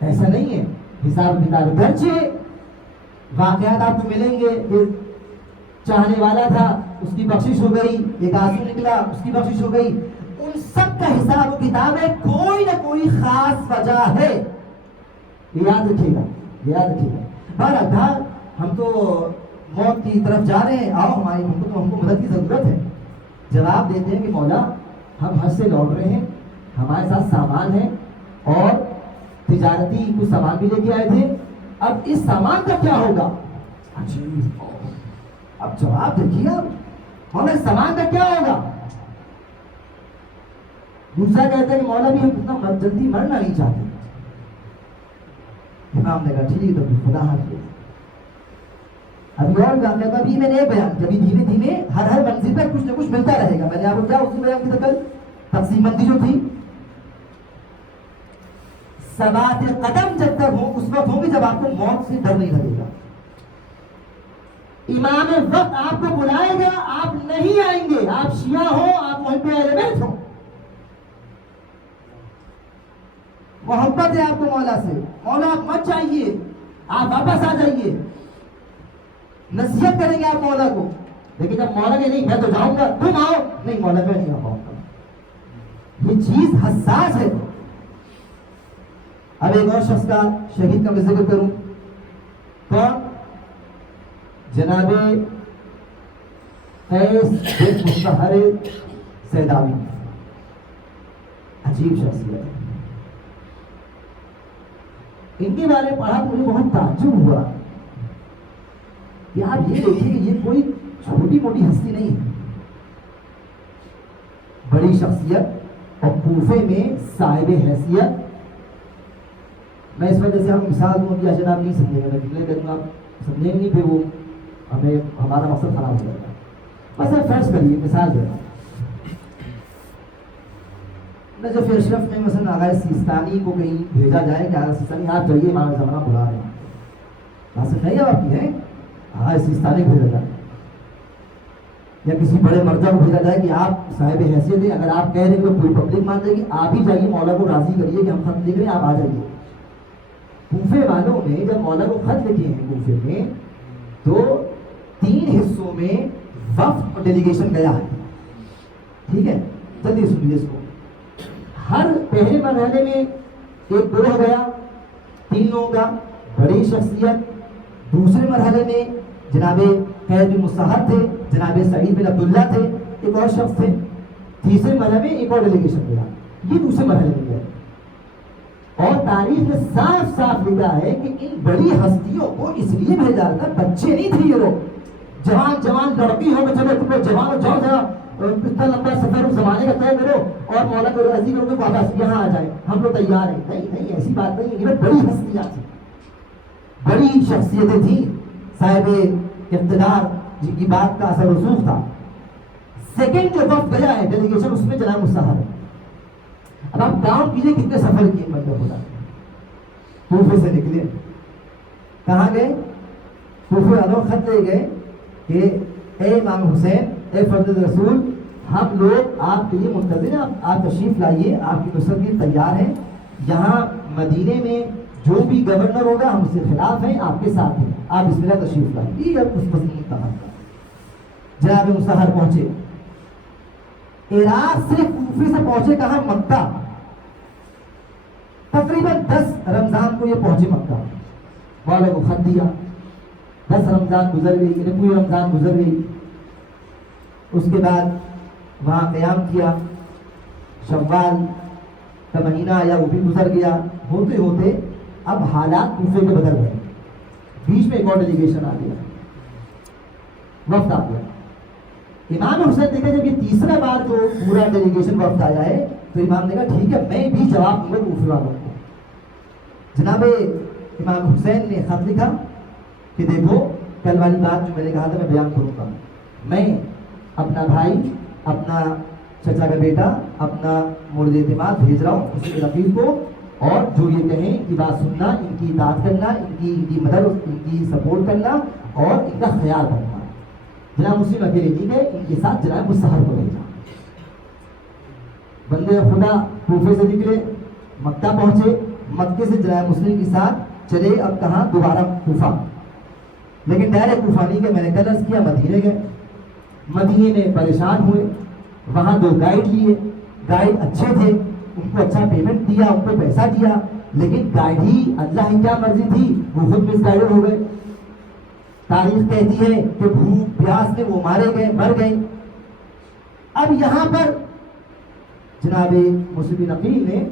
ایسا نہیں ہے. حساب کتاب گرچہ واقعات آپ کو ملیں گے کہ چاہنے والا تھا, اس کی بخشش ہو گئی, ایک آنسو نکلا, اس کی بخشش ہو گئی. ان سب کا حساب و کتاب ہے, کوئی نہ کوئی خاص وجہ ہے, یہ یاد رکھیے گا. بہرحال ہم تو موت کی طرف جا رہے ہیں, آؤ ہم کو مدد کی ضرورت ہے. جواب دیتے ہیں کہ مولا ہم حج سے لوٹ رہے ہیں, ہمارے ساتھ سامان ہے اور تجارتی کچھ سامان بھی لے کے آئے تھے, اب اس سامان کا کیا ہوگا؟ اب جواب دیکھیے آپ, مولا اس سامان کا کیا ہوگا؟ دوسرا کہتا ہے کہ مولا بھی ہم اتنا جلدی مرنا نہیں چاہتے. امام نے کہا ٹھیک ہے تو خدا حافظ. ابھی اور واقعہ بھی میں نے بیان کیا, دھیمے دھیمے ہر منزل پر کچھ نہ کچھ ملتا رہے گا. میں نے آپ کو کیا اسی بیان کی کل تقسیم بندی جو تھی, ثبات قدم جب تک ہو اس وقت ہوگی جب آپ کو موت سے ڈر نہیں لگے گا. امام وقت آپ کو بلائے گا, آپ نہیں آئیں گے, آپ شیعہ ہو, آپ محب اہل بیت ہو, محبت ہے آپ کو مولا سے, مولا آپ مت جائیے, آپ واپس آ جائیے. نصیحت کریں گے آپ مولا کو, لیکن جب مولا کہ نہیں میں تو جاؤں گا, تم آؤ, نہیں مولا میں نہیں آ پاؤں گا. یہ چیز حساس ہے. اب ایک اور شخص کا شہید کا میں ذکر کروں, کون؟ جناب قیس بن مطہر سیداوی. عجیب شخصیت ہے. ان کے بارے میں پڑھا تو مجھے بہت تعجب ہوا کہ آپ یہ دیکھیں کہ یہ کوئی چھوٹی موٹی ہستی نہیں ہے, بڑی شخصیت اور کوفے میں صاحب حیثیت. میں اس وجہ سے ہم مثال دوں کہ جناب نہیں سمجھے گا, لیکن آپ سمجھیں نہیں پھر وہ ہمیں ہمارا مقصد خراب ہو جائے گا. بس آپ فرض کریے, مثال دے رہا ہوں, نجف اشرف میں مثلا آغا سیستانی کو کہیں بھیجا جائے کہ آغا سیستانی آپ جائیے, امام زمانہ بلا رہے ہیں, حاصل نہیں ہے آپ کی ہے, آغا سیستانی کو بھیجا جائے, یا کسی بڑے مرجع کو بھیجا جائے کہ آپ صاحب حیثیت ہیں, اگر آپ کہہ رہے ہیں تو پوری پبلک مان جائے گی, آپ ہی جائیے مولا کو راضی کریے کہ ہم خط لکھ رہے ہیں, آپ آ جائیے. کوفے والوں نے جب مولا کو خط لکھے ہیں کوفے میں, تو 3 حصوں میں وفد اور ڈیلیگیشن گیا ہے. ٹھیک ہے, جلدی سنیے اس کو. ہر پہلے مرحلے میں ایک گروہ گیا 3 لوگوں کا, بڑی شخصیت. دوسرے مرحلے میں جناب قیس بن مطہر تھے, جناب سعید بن عبداللہ تھے, ایک اور شخص تھے. تیسرے مرحلے میں ایک اور ڈیلیگیشن گیا. یہ دوسرے مرحلے میں گیا. اور تاریخ میں صاف صاف لکھا ہے کہ ان بڑی ہستیوں کو اس لیے بھیجا تھا, بچے نہیں تھے یہ لوگ, جوان لڑکی ہو کہ چلو تم لوگ جوان ہو, جاؤ ذرا اتنا لمبا سفر اس زمانے کا طے کرو اور مولا کو راضی کرو کہ واپس یہاں آ جائے, ہم لوگ تیار ہیں. نہیں, ایسی بات نہیں ہے. بڑی ہستیاں تھیں, بڑی شخصیتیں تھیں, صاحب اقتدار, جن کی بات کا اثر رسوخ تھا. سیکنڈ جو وقت گیا ہے ڈیلیگیشن, اس میں جناب مطہر ہے. اب آپ کاؤنٹ کیجئے کتنے سفر کیے مطلب ہوتا. کوفے سے نکلے, کہاں گئے؟ کوفے والوں خط لے گئے کہ اے امام حسین, اے فرزند رسول, ہم لوگ آپ کے لیے منتظر ہیں, آپ تشریف لائیے, آپ کی نصرت کے تیار ہیں. یہاں مدینے میں جو بھی گورنر ہوگا ہم اس کے خلاف ہیں, آپ کے ساتھ ہیں, آپ بسم اللہ تشریف لائیے. یہ اب اس پسند کا جناب مطہر پہنچے. عراق سے کوفے سے پہنچے کہاں؟ مکہ. تقریباً 10 رمضان کو یہ پہنچے مکہ. مولا کو خط دیا, 10 رمضان گزر گئی, یعنی پوری رمضان گزر گئی. اس کے بعد وہاں قیام کیا, شوال کا مہینہ آیا, وہ بھی گزر گیا. ہوتے ہوتے اب حالات کوفے کے بدل گئے. بیچ میں ایک اور ڈیلیگیشن آ گیا, وفد آ گیا. امام حسین دیکھا جب یہ تیسرا بار جو پورا ڈیلیگیشن وفد آیا ہے, تو امام نے کہا ٹھیک ہے میں بھی جواب دوں گا کوفے والوں کو. جناب امام حسین نے خط لکھا کہ دیکھو کل والی بات جو میں نے کہا تھا میں بیان کروں گا. میں اپنا بھائی، اپنا چچا کا بیٹا، اپنا مورد اعتماد بھیج رہا ہوں کسی رفیق کو، اور جو یہ کہیں ان کی بات سننا، ان کی اطاعت کرنا، ان کی مدد، ان کی سپورٹ کرنا اور ان کا خیال رکھنا. جناب مسلم اکیلے نہیں گئے، ان کے ساتھ جناب مصہر کو بھیجا. بندے خدا کوفے سے نکلے، مکہ پہنچے، مکے سے جناب مسلم کے ساتھ چلے اب کہاں؟ دوبارہ کوفہ. لیکن ڈائریکٹ کوفہ نہیں گئے، میں نے کل عرض کیا مدینے گئے. مدینے میں پریشان ہوئے، وہاں 2 گائیڈ لیے. گائیڈ اچھے تھے، ان کو اچھا پیمنٹ دیا، ان کو پیسہ دیا، لیکن گائیڈ ہی اللہ کی کیا مرضی تھی وہ خود مس گائیڈ ہو گئے. تاریخ کہتی ہے کہ بھوک پیاس میں وہ مارے گئے، مر گئے. اب یہاں پر جناب مسلم نقیل نے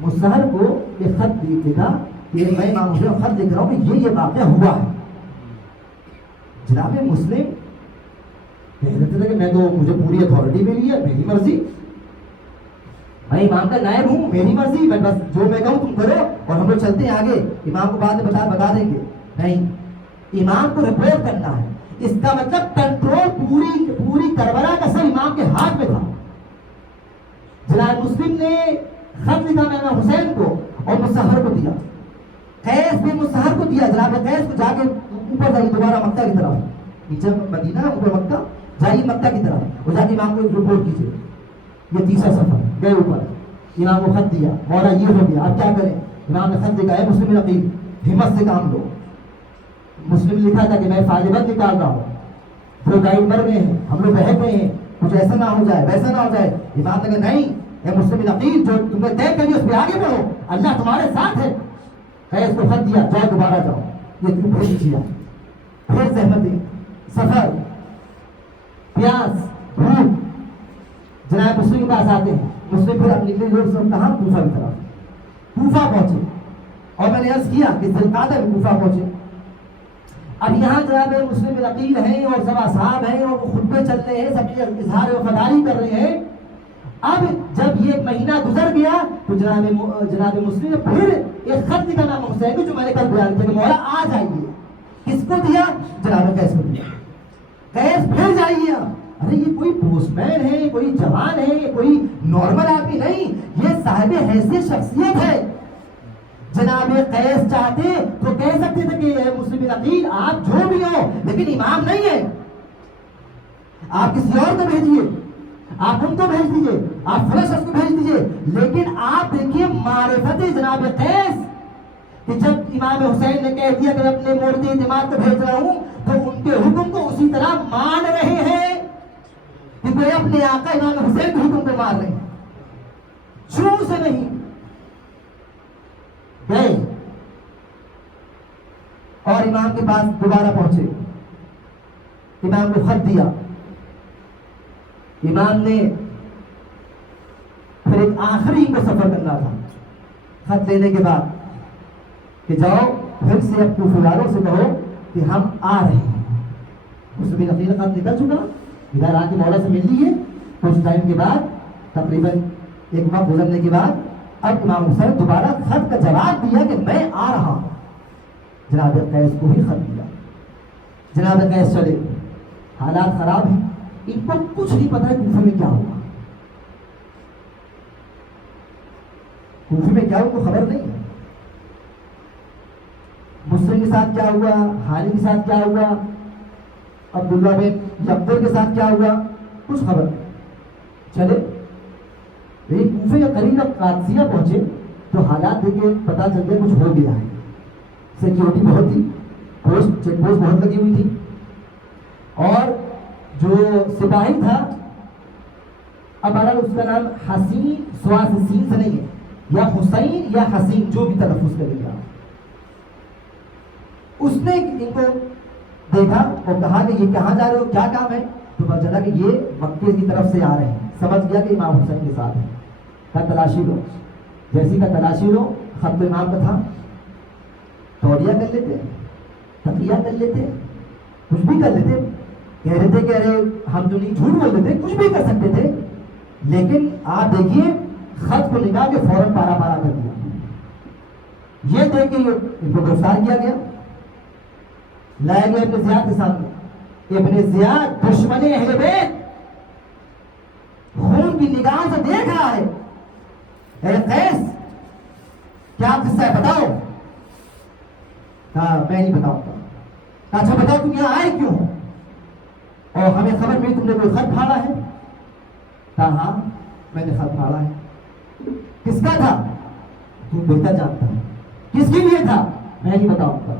مصہر کو یہ خط لکھا کہ میں امام حسین خط لکھ رہا ہوں کہ یہ واقعہ ہوا ہے. جناب مسلم کہتے تھے کہ میں تو مجھے پوری اتھارٹی ملی ہے، میری مرضی، میں امام کا نائب ہوں، میری مرضی، میں بس جو میں کہوں تم کرو اور ہم لوگ چلتے ہیں آگے، امام کو بعد میں بتا دیں گے. نہیں، امام کو رپورٹ کرنا ہے. اس کا مطلب کنٹرول پوری کربلا کا سب امام کے ہاتھ میں تھا. جناب مسلم نے خط لکھا میں امام حسین کو اور مصہر کو دیا. قیس بھی مصہر کو دیا. جناب قیس کو جا کے اوپر جائیے دوبارہ مکہ کی طرف، نیچے مدینہ اوپر مکہ، جائیے مکہ کی طرف اور جا کے امام کو رپورٹ کیجیے. یہ تیسرا سفر گئے اوپر، امام کو خط دیا، مولا یہ ہو گیا اب کیا کریں. امام نے خط لکھا ہے مسلم نقیب ہمت سے کام لو. مسلم لکھا تھا کہ میں فالبند نکال رہا ہوں، 2 گائیڈ مر گئے ہیں، ہم لوگ بہہ گئے ہیں، کچھ ایسا نہ ہو جائے ویسا نہ ہو جائے. امام نے کہا نہیں، اے مسلم نقیب جو تم نے طے کری اس پہ آگے بڑھو، اللہ تمہارے ساتھ ہے. اس کو خط دیا جاؤ دوبارہ جاؤ. یہ تم بھیج دیا. پھر زحمتیں، سفر، پیاس، بھوک. جناب مسلم کے پاس آتے ہیں. مسلم پھر اپنی روڈ سے کہاں؟ کوفہ کی طرف. کوفہ پہنچے اور میں نے عرض کیا کہ ذوالقعدہ میں کوفہ پہنچے. اب یہاں جناب مسلم نقیل ہیں اور سب اصحاب ہیں اور وہ خطبے چل رہے ہیں، سب اظہار وفاداری کر رہے ہیں. اب جب یہ مہینہ گزر گیا تو جناب مسلم نے پھر ایک خط لکھا امام حسین کو جو میں نے کل بیان کیا کہ مولا آ جائیے. کس کو دیا؟ جناب قیس کو دیا. قیس پھر جائیے. ارے یہ کوئی پوسٹ مین ہے، کوئی جوان ہے، کوئی نارمل آدمی نہیں، یہ صاحب حیثیت شخصیت ہے. جناب قیس چاہتے تو کہہ سکتے تھے کہ مسلم نقیل آپ جو بھی ہو لیکن امام نہیں ہے، آپ کسی اور کو بھیجیے، آپ ان کو بھیج دیجیے، آپ فلاں شخص کو بھیج دیجیے. لیکن آپ دیکھیے معرفت جناب قیس کہ جب امام حسین نے کہہ دیا کہ اپنے مورد اعتماد کو بھیج رہا ہوں تو ان کے حکم کو اسی طرح مان رہے ہیں کہ کوئی اپنے آقا امام حسین کے حکم کو مان رہے ہیں، چھو سے نہیں. گئے اور امام کے پاس دوبارہ پہنچے، امام کو خط دیا. امام نے پھر ایک آخری کو سفر کرنا تھا. خط لینے کے بعد کہ جاؤ پھر سے اب کوفہ والوں سے کہو کہ ہم آ رہے ہیں. اس میں نقیل خط نکل چکا، ادھر آ کے مولا سے مل لیے. کچھ ٹائم کے بعد تقریباً ایک وقت گزرنے کے بعد اب امام حسین دوبارہ خط کا جواب دیا کہ میں آ رہا ہوں. جناب قیس کو ہی خط دیا. جناب قیس چلے، حالات خراب ہیں، ان کو کچھ نہیں پتا ہے کوفہ میں کیا ہوا. کوفہ میں کیا ہوا کو خبر نہیں ہے. مسلم کے ساتھ کیا ہوا، حالی کے ساتھ کیا ہوا، عبداللہ بن جعفر کے ساتھ کیا ہوا، کچھ خبر نہیں. چلے لیکن کوفے کے قریب اب قادسیہ پہنچے تو حالات دیکھ کے پتا چل گیا کچھ ہو گیا ہے. سیکیورٹی بہت تھی، چیک پوسٹ بہت لگی ہوئی تھی، اور جو سپاہی تھا اب اس کا نام حسین سواس سین سے نہیں ہے، یا حسین یا حسین جو بھی تلفظ کرے گا. اس نے ان کو دیکھا اور کہا کہ یہ کہاں جا رہے ہو، کیا کام ہے؟ تو پتہ چلا کہ یہ مکے کی طرف سے آ رہے ہیں. سمجھ گیا کہ امام حسین کے ساتھ ہیں. کا تلاشی لو، جیسی کا تلاشی لو. خط امام کا تھا، توڑیا کر لیتے، تقیہ کر لیتے، کچھ بھی کر لیتے. کہہ رہے تھے کہ ارے ہم جو نہیں جھوٹ بول لیتے، کچھ بھی کر سکتے تھے. لیکن آپ دیکھیے خط کو نکال کے فوراً پارا پارا کر دیا. یہ دیکھ کے ان کو گرفتار کیا گیا, لایا گیا ابن زیاد کے سامنے. ابن زیاد دشمن اہل بیت خون کی نگاہ سے دیکھ رہا ہے. اے قیس کیا قصہ ہے بتاؤ. کہا میں نہیں بتاؤں گا. کہا اچھا بتاؤ تم یہاں آئے کیوں ہو اور ہمیں خبر ملی تم نے کوئی خط پھاڑا ہے. کہا ہاں میں نے خط پھاڑا ہے. کس کا تھا؟ تم بہتر جانتا ہے. کس کے لیے تھا؟ میں نہیں بتاؤں گا.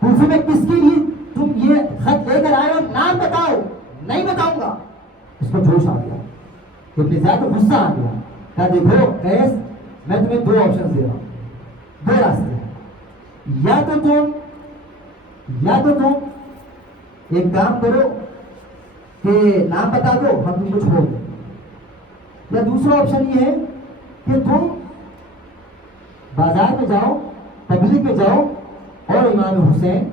کوفے میں کس کے لیے تم یہ خط لے کر آئے ہو نام بتاؤ. نہیں بتاؤں گا. اس کو جوش آ گیا, ابن زیاد کو غصہ آ گیا. کہا دیکھو قیس میں تمہیں دو آپشن دے رہا ہوں, دو راستے. یا تو تم ایک کام کرو کہ نام بتا دو ہم تم کو چھوڑ دیں, یا دوسرا آپشن یہ ہے کہ تم بازار میں جاؤ, پبلک میں جاؤ اور امام حسین,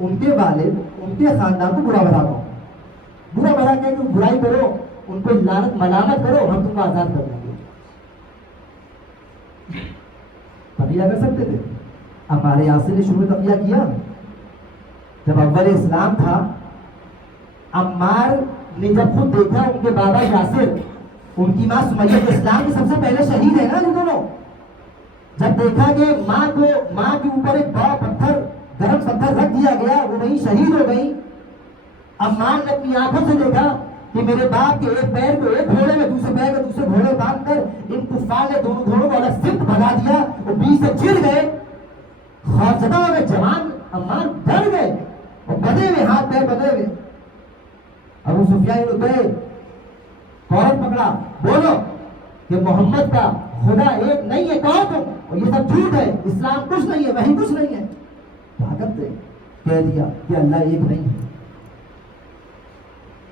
ان کے والد, ان کے خاندان کو برا بھلا کہو. برا بھلا کہ تم برائی کرو, ان کو لعنت ملامت کرو, ہم تم کو آزاد کر دیں گے. تقیہ کر سکتے تھے. ہمارے یاسر نے شروع میں تقیہ کیا. جب اول اسلام تھا, عمار نے جب خود دیکھا ان کے بابا یاسر, ان کی ماں سمیہ اسلام کے سب سے پہلے شہید ہے نا یہ دونوں, جب دیکھا کہ ماں کے اوپر ایک بڑا پتھر, گرم پتھر رکھ دیا گیا, وہ وہیں شہید ہو گئی. عمار نے اپنی آنکھوں سے دیکھا کہ میرے باپ کے ایک پیر کو ایک گھوڑے میں, دوسرے پیر کو دوسرے گھوڑے باندھ کر ان کفار نے دونوں گھوڑوں کو الگ سمت بھگا دیا, وہ بیچ سے چڑ گئے. خوفزدہ ہو گئے جوان عمار, ڈر گئے اور بدے ہوئے, ہاتھ پیر بدے ہوئے. ابو سفیان نے گئے, فوراً پکڑا, بولو کہ محمد کا خدا ایک نہیں ہے, کہو تم, اور یہ سب جھوٹ ہے, اسلام کچھ نہیں ہے, وہی کچھ نہیں ہے. طاقت سے کہہ دیا کہ اللہ ایک نہیں ہے.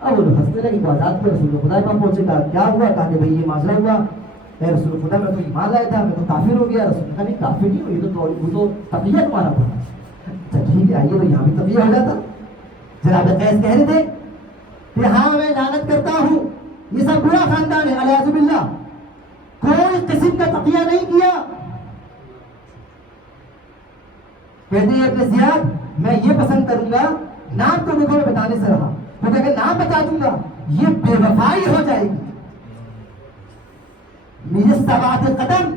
اب وہ ہنسنے لگے کہ آزاد پہ رسول خدا پاک پہنچے. گا کیا ہوا؟ کہا کہ بھائی یہ معاملہ ہوا, اے رسول خدا میں تو ایمان لایا تھا, میں تو کافر ہو گیا. رسول نے کہا نہیں کافر نہیں ہو, یہ تو تقیہ تمہارا پڑا. اچھا ٹھیک ہے آئیے, تو یہاں بھی تقیہ ہو جاتا. جناب قیس کہہ رہے تھے کہ ہاں میں لعنت کرتا ہوں, یہ سب برا خاندان ہے, الیاذ باللہ, کوئی قسم کا تقیہ نہیں کیا. کہتے ہیں ابن زیاد میں یہ پسند کروں گا, نام تو دیکھو میں بتانے سے رہا, کیونکہ اگر نام بتا دوں گا یہ بے وفائی ہو جائے گی. میرے ثبات قدم,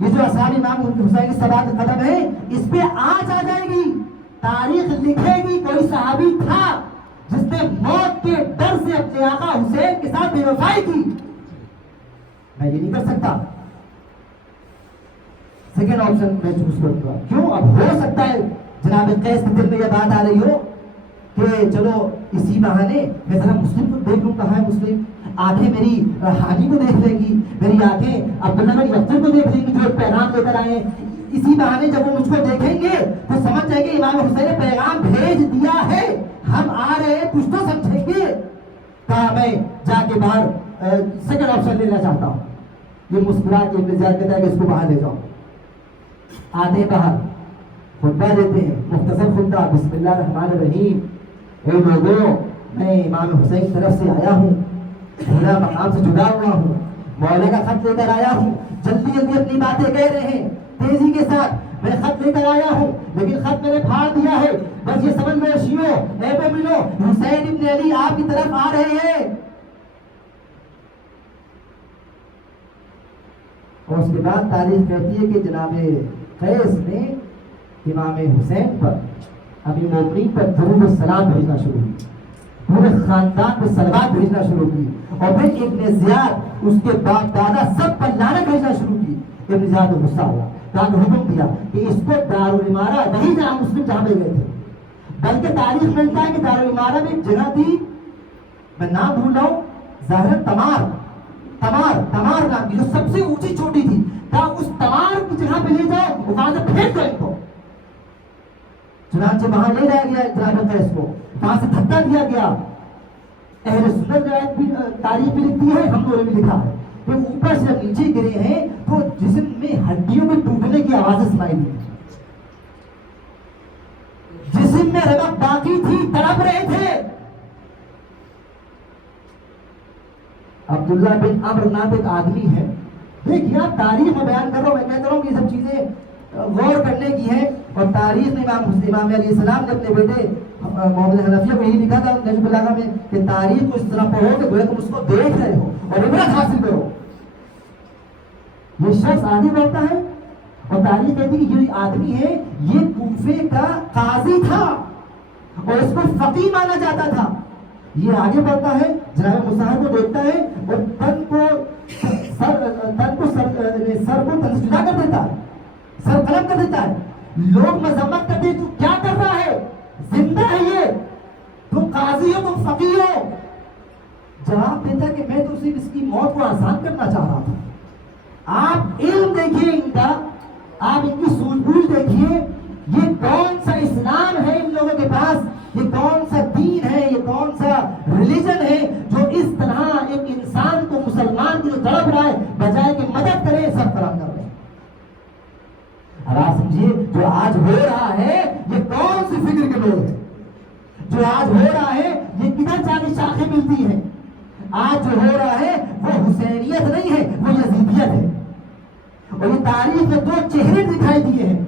یہ جو اصحاب امام حسین کی ثبات قدم ہے, اس پہ آنچ آ جائے گی. تاریخ لکھے گی کوئی صحابی تھا جس نے موت کے ڈر سے اپنے آقا حسین کے ساتھ بے وفائی کی. میں یہ نہیں کر سکتا. سیکنڈ آپشن میں چوز کروں گا. کیوں؟ اب ہو سکتا ہے جناب قیس کے دل میں یہ بات آ رہی ہو کہ چلو اسی بہانے میں ذرا مسلم کو دیکھ لوں, کہاں ہے مسلم. آنکھیں میری حانی کو دیکھ لیں گی, میری آنکھیں عبداللہ بن یسر کو دیکھ لیں گی جو ایک پیغام لے کر آئے ہیں. اسی بہانے جب وہ مجھ کو دیکھیں گے تو سمجھ جائیں گے امام حسین نے پیغام بھیج دیا ہے, ہم آ رہے ہیں, کچھ تو سمجھیں گے. کہا میں جا کے باہر سیکنڈ آپشن لینا چاہتا ہوں. یہ مسکرا کے ابن زیاد کہتا ہے کہ اس کو باہر لے جاؤ. آتے باہر خطبہ دیتے ہیں, مختصر خطبہ, بسم اللہ الرحمن الرحیم. اے لوگوں, میں امام حسین کی طرف سے آیا ہوں, بھولا مقام سے جدا ہوا ہوں, مولا کا خط لے کر آیا ہوں. جلدی جلدی اپنی باتیں کہہ رہے ہیں تیزی کے ساتھ. میں خط لے کر آیا ہوں لیکن خط میں نے پھاڑ دیا ہے. بس یہ سمجھ لو شیعو, اے مومنو, حسین ابن علی آپ کی طرف آ رہے ہیں. اور اس کے بعد تاریخ کہتی ہے کہ جناب قیس نے امام حسین پر, ابھی مومنین پر درود السلام بھیجنا شروع کی, پورے خاندان پر صلوات بھیجنا شروع کی, اور پھر ابن زیاد اس کے باپ دادا سب پر لعنت بھیجنا شروع کی. ابن زیاد کو غصہ ہوا, کہا حکم دیا کہ اس کو دارالامارہ, وہی جہاں مسلم جہاں میں گئے تھے, بلکہ تاریخ ملتا ہے کہ دارالامارہ میں ایک جگہ تھی, میں نام بھول رہا ہوں, ظاہر تمار نام کی, جو سب سے اونچی چوٹی تھی. کہا اس تمار کی جگہ پہ لے جاؤ, وہاں سے پھینک دو ان کو. چنانچہ وہاں لے جایا گیا جناب قیس کو, وہاں سے دھکا دیا گیا. اہل سنت روایت بھی تاریخ بھی لکھتی ہے, ہم لوگوں نے بھی لکھا ہے کہ اوپر سے جب نیچے گرے ہیں تو جسم میں ہڈیوں میں ٹوٹنے کی آوازیں سنائی دی. جسم میں رگت باقی تھی, تڑپ رہے تھے. عبداللہ بن عمرو نام ایک آدمی ہے. دیکھیے آپ تاریخ میں بیان کر رہا ہوں, میں کہتا ہوں کہ یہ سب چیزیں غور کرنے کی ہیں. اور تاریخ میں امام علیہ السلام نے اپنے بیٹے محمد حنفیہ کو یہی لکھا تھا نجم البلاغہ میں کہ تاریخ کو اس طرح پڑھو کہ گویا تم اس کو دیکھ رہے ہو اور عبرت حاصل کرو. یہ شخص آگے بڑھتا ہے اور تاریخ کہتی ہے کہ یہ آدمی ہے, یہ کوفے کا قاضی تھا اور اس کو فقیہ مانا جاتا تھا. یہ آگے بڑھتا ہے, جناب مصاحب کو دیکھتا ہے اور تن کو تن سے جدا کر دیتا ہے, سر قلم کر دیتا ہے. لوگ مذمت کرتے ہیں تو کیا کر رہا ہے, زندہ ہے یہ, تم قاضی ہو, تم فقیہ ہو. جواب دیتا ہے کہ میں تو صرف اس کی موت کو آسان کرنا چاہ رہا تھا. آپ علم دیکھیے ان کا, آپ ان کی سوجھ بوجھ دیکھیے, یہ کون سا اسلام ہے ان لوگوں کے پاس, یہ کون سا دین ہے, یہ کون سا ریلیجن ہے جو اس طرح ایک انسان کو, مسلمان کو جو تڑپ رہا ہے, بجائے کہ مدد کرے سب طرح کر رہے ہیں. اب آپ سمجھیے جو آج ہو رہا ہے یہ کون سی فکر کے لوگ ہیں, جو آج ہو رہا ہے یہ کدھر جانے شاخیں ملتی ہیں. آج جو ہو رہا ہے وہ حسینیت نہیں ہے, وہ یزیدیت ہے. اور یہ تاریخ میں دو چہرے دکھائی دیے ہیں.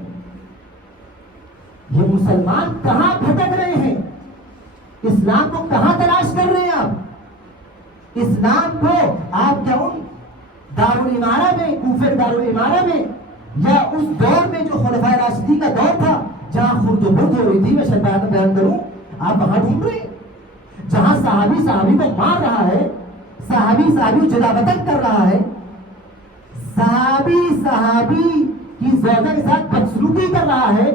یہ مسلمان کہاں بھٹک رہے ہیں, اسلام کو کہاں تلاش کر رہے ہیں آپ. اسلام کو آپ کیا ان دارالامارہ میں, کوفہ دارالامارہ میں, یا اس دور میں جو خلفائے راشدین کا دور تھا جہاں خرد و برد ہو رہی تھی, میں شاید بیان کروں, آپ وہاں ڈھونڈ رہے ہیں جہاں صحابی صحابی کو مار رہا ہے, صحابی صحابی کو جدا وطن کر رہا ہے, صحابی صحابی کی زوجہ کے ساتھ بدسلوکی کر رہا ہے.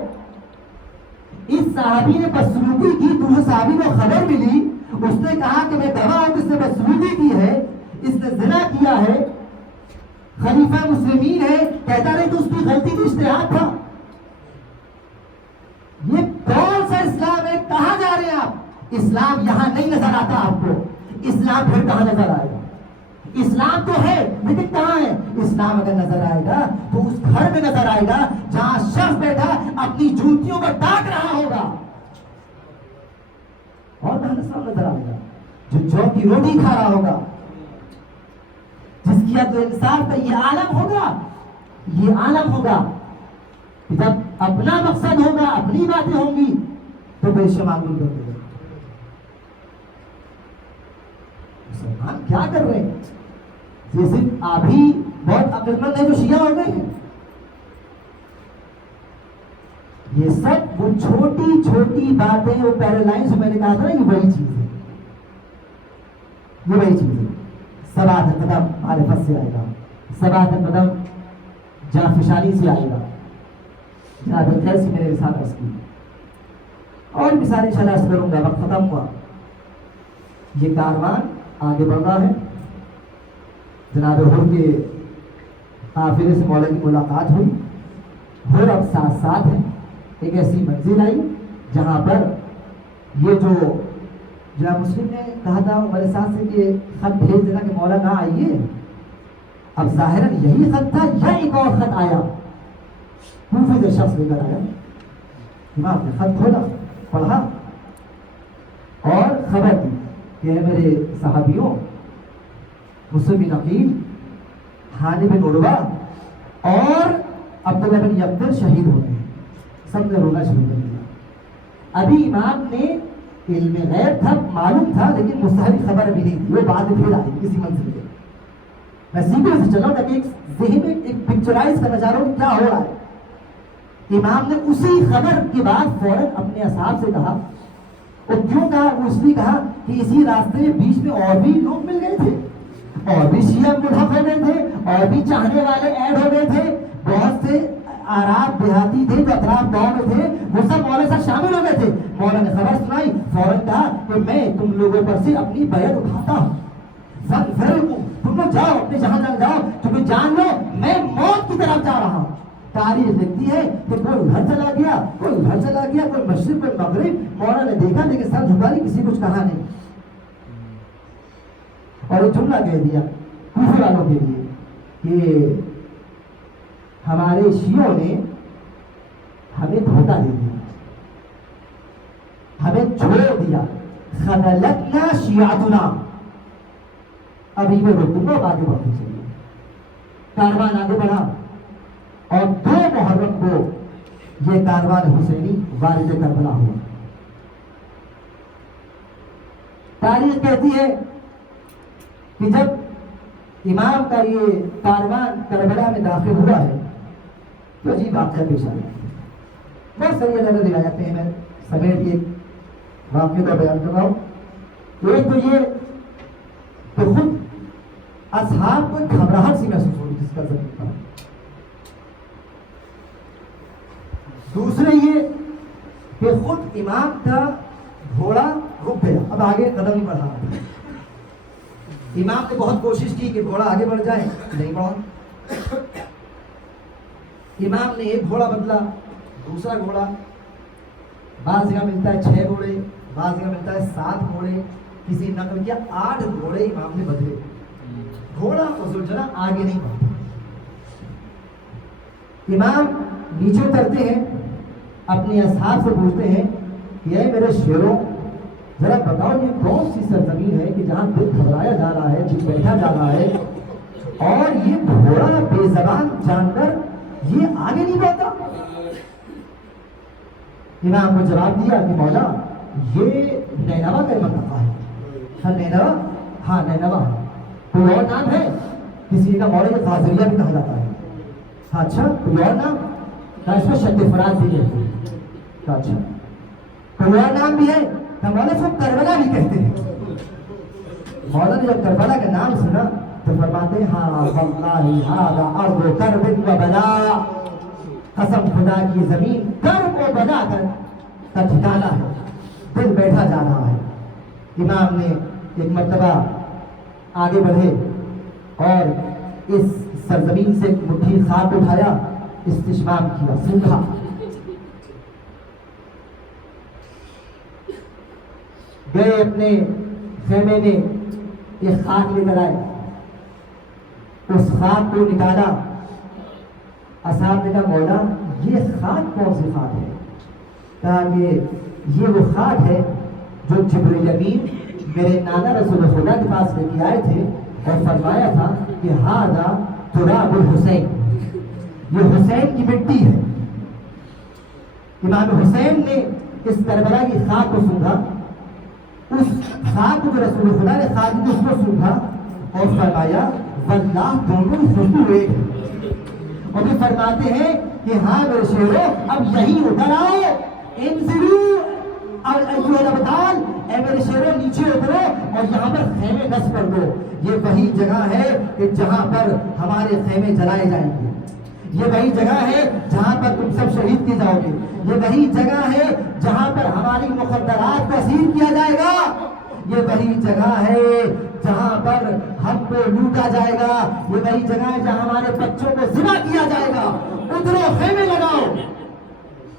اس صحابی نے بدسلوکی کی تو اس صحابی کو خبر ملی, اس نے کہا کہ میں گواہ ہوں کہ اس نے بدسلوکی کی ہے, اس نے زنا کیا ہے, خلیفہ مسلمین ہے, کہتا رہے تو اس کی غلطی کی اجتہاد تھا. یہ کون سا اسلام ہے, کہاں جا رہے ہیں آپ. اسلام یہاں نہیں نظر آتا آپ کو, اسلام پھر کہاں نظر آئے گا. اسلام تو ہے لیکن کہاں ہے. اسلام اگر نظر آئے گا تو اس گھر میں نظر آئے گا جہاں شخص بیٹھا اپنی جوتیوں کو ڈانٹ رہا ہوگا, اور کہاں اسلام نظر آئے گا, جو کی روٹی کھا رہا ہوگا, جس کی عدل و انصاف کا یہ عالم ہوگا. یہ عالم ہوگا جب اپنا مقصد ہوگا, اپنی باتیں ہوں گی تو بے شمار کر دے گا. مسلمان کیا کر رہے ہیں, یہ صرف ابھی بہت عقل مند ہے جو شیعہ ہو گئے ہیں. یہ سب وہ چھوٹی چھوٹی باتیں, وہ پیرالائز میں نے کہا تھا نا, یہ وہی چیز ہے, یہ وہی چیز ہے. سبات قدم معرفت سے آئے گا, سبات قدم جانفشانی سے آئے گا. جناب خیر سے میرے ساتھ عرض کی اور مثال انشاءاللہ عرض کروں گا, وقت ختم ہوا. یہ کاروان آگے بڑھ رہا ہے. جناب حر کے قافلے سے مولا کی ملاقات ہوئی, حر اب ساتھ ساتھ ہے. ایک ایسی منزل آئی جہاں پر یہ جو جناب مسلم نے کہا تھا میرے ساتھ سے کہ خط بھیج دینا کہ مولا نہ آئیے, اب ظاہراً یہی خط تھا یا ایک اور خط آیا, کوفے سے شخص لے کر آیا. امام نے خط کھولا, پڑھا اور خبر دی کہ میرے صحابیوں, مسلم بن عقیل, حانی بن عروہ اور عبداللہ بن یقظر شہید ہوتے ہیں. سب نے رونا شروع کر دیا. ابھی امام نے علم غیب تھا, معلوم تھا, لیکن مستحق خبر ابھی نہیں تھی, وہ بعد میں پھر آئی کسی منزل میں. میں سیدھے سے چلا تاکہ ایک ذہن میں ایک پکچرائز کرنا چاہ رہا ہوں کیا ہو رہا ہے. امام نے اسی خبر کے بعد فوراً اپنے اصحاب سے کہا, اور کیوں کہا, اس نے کہا کہ اسی راستے میں بیچ میں اور بھی لوگ مل گئے تھے, اور بھی شیعہ ملحق ہو گئے تھے, اور بھی چاہنے والے ایڈ ہو گئے تھے. بہت سے آراب دیہاتی تھے جو اطراف گاؤں میں تھے, وہ سب مولا سے شامل ہو گئے تھے. مولا نے خبر سنائی, فوراً کہا کہ میں تم لوگوں پر سے اپنی بیعت اٹھاتا ہوں, تم لوگ جاؤ اپنے جہاں جان جاؤ, کیونکہ جان لو میں موت کی طرف جا رہا ہوں. تاریخ لکھتی ہے کہ کوئی ادھر چلا گیا, کوئی ادھر چلا گیا, کوئی مشرق کوئی مغرب. مولا نے دیکھا لیکن سر جھکا نہیں, کسی کچھ کہا نہیں, اور ایک جملہ کہہ دیا کوفے والوں کے لیے کہ ہمارے شیعوں نے ہمیں دھوکہ دے دیا, ہمیں چھوڑ دیا. خذلتنا شیعتنا, ابھی میں روک دوں گا، اب آگے بڑھتے چلیے۔ کاروان آگے بڑھا اور 2 محرم کو یہ کاروان حسینی وارد کربلا ہوا۔ تاریخ کہتی ہے کہ جب امام کا یہ کاروان کربلا میں داخل ہوا ہے تو عجیب واقعہ پیش آیا۔ بہت ساری الگ الگ روایتیں ہیں، میں سمیٹ کے واقعے کا بیان کر رہا ہوں۔ ایک تو یہ کہ خود اصحاب کو گھبراہٹ سی محسوس ہوئی جس کا ذکر تھا۔ دوسرے یہ کہ خود امام کا گھوڑا رک گیا، اب آگے قدم نہیں بڑھا رہا۔ امام نے بہت کوشش کی کہ گھوڑا آگے بڑھ جائے، نہیں بڑھا۔ امام نے ایک گھوڑا بدلا، دوسرا گھوڑا، بعض جگہ ملتا ہے 6 گھوڑے، بعض جگہ ملتا ہے 7 گھوڑے، کسی نقل کیا 8 گھوڑے امام نے بدلے، گھوڑا زلجھنا آگے نہیں بڑھتا۔ امام نیچے اترتے ہیں، اپنے اصحاب سے پوچھتے ہیں کہ اے میرے شیروں، ذرا بتاؤ یہ کون سی سرزمین ہے کہ جہاں دل گھبرایا جا رہا ہے، دل بیٹھا جا رہا ہے، اور یہ گھوڑا بے زبان جانور یہ آگے نہیں بڑھتا؟ امام کو جواب دیا کہ مولا یہ نینوا کا منطقہ ہے۔ نینوا؟ ہاں نینوا ہے۔ کوئی اور نام ہے؟ کسی کا مولا غازریہ بھی کہا جاتا ہے۔ اچھا کوئی اور نام؟ اس میں شد فرات بھی کہتے ہیں۔ اچھا کوئی اور نام بھی ہے؟ مولا اس کو کربلا بھی کہتے ہیں۔ مولا نے جب کربلا کا نام سنا تو فرماتے ہیں ہاں واللہ ھذا ارض کرب و بلا، قسم خدا کی زمین کرب و بلا کا ٹھکانہ ہے، دل بیٹھا جا رہا ہے۔ امام نے ایک مرتبہ آگے بڑھے اور اس سرزمین سے مٹھی خاک اٹھایا، استشمام کیا، سنگھا۔ گئے اپنے خیمے میں، ایک خاک لے کر آئے، اس خاک کو نکالا۔ اصحاب نے کہا مولا یہ خاک کون سی خاک ہے؟ کہا کہ یہ وہ خاک ہے جو جبرائیل امین میرے نانا رسول خدا کے پاس لے کے آئے تھے اور فرمایا تھا کہ ھذا تراب الحسین، یہ حسین کی مٹی ہے۔ امام حسین نے اس کربلا کی خاک کو سونگھا، اس خاک کو جو رسول خدا نے خاک کی اس کو سونگھا اور فرمایا واللہ دونوں خوشبو ایک ہے۔ اور پھر فرماتے ہیں کہ ہاں میرے شیرو اب یہی اتر آؤ، انزلو اور ایھا الابطال، اے میرے شیرو نیچے اترو اور یہاں پر خیمے نصب کر دو۔ یہ وہی جگہ ہے کہ جہاں پر ہمارے خیمے جلائے جائیں گے، یہ وہی جگہ ہے جہاں پر تم سب شہید کیے جاؤ گے، یہ وہی جگہ ہے جہاں پر ہماری مخدرات کو اسیر کیا جائے گا، یہ وہی جگہ ہے جہاں پر ہم کو لوٹا جائے گا، یہ وہی جگہ ہے جہاں ہمارے بچوں کو ذبح کیا جائے گا۔ اترو خیمے لگاؤ۔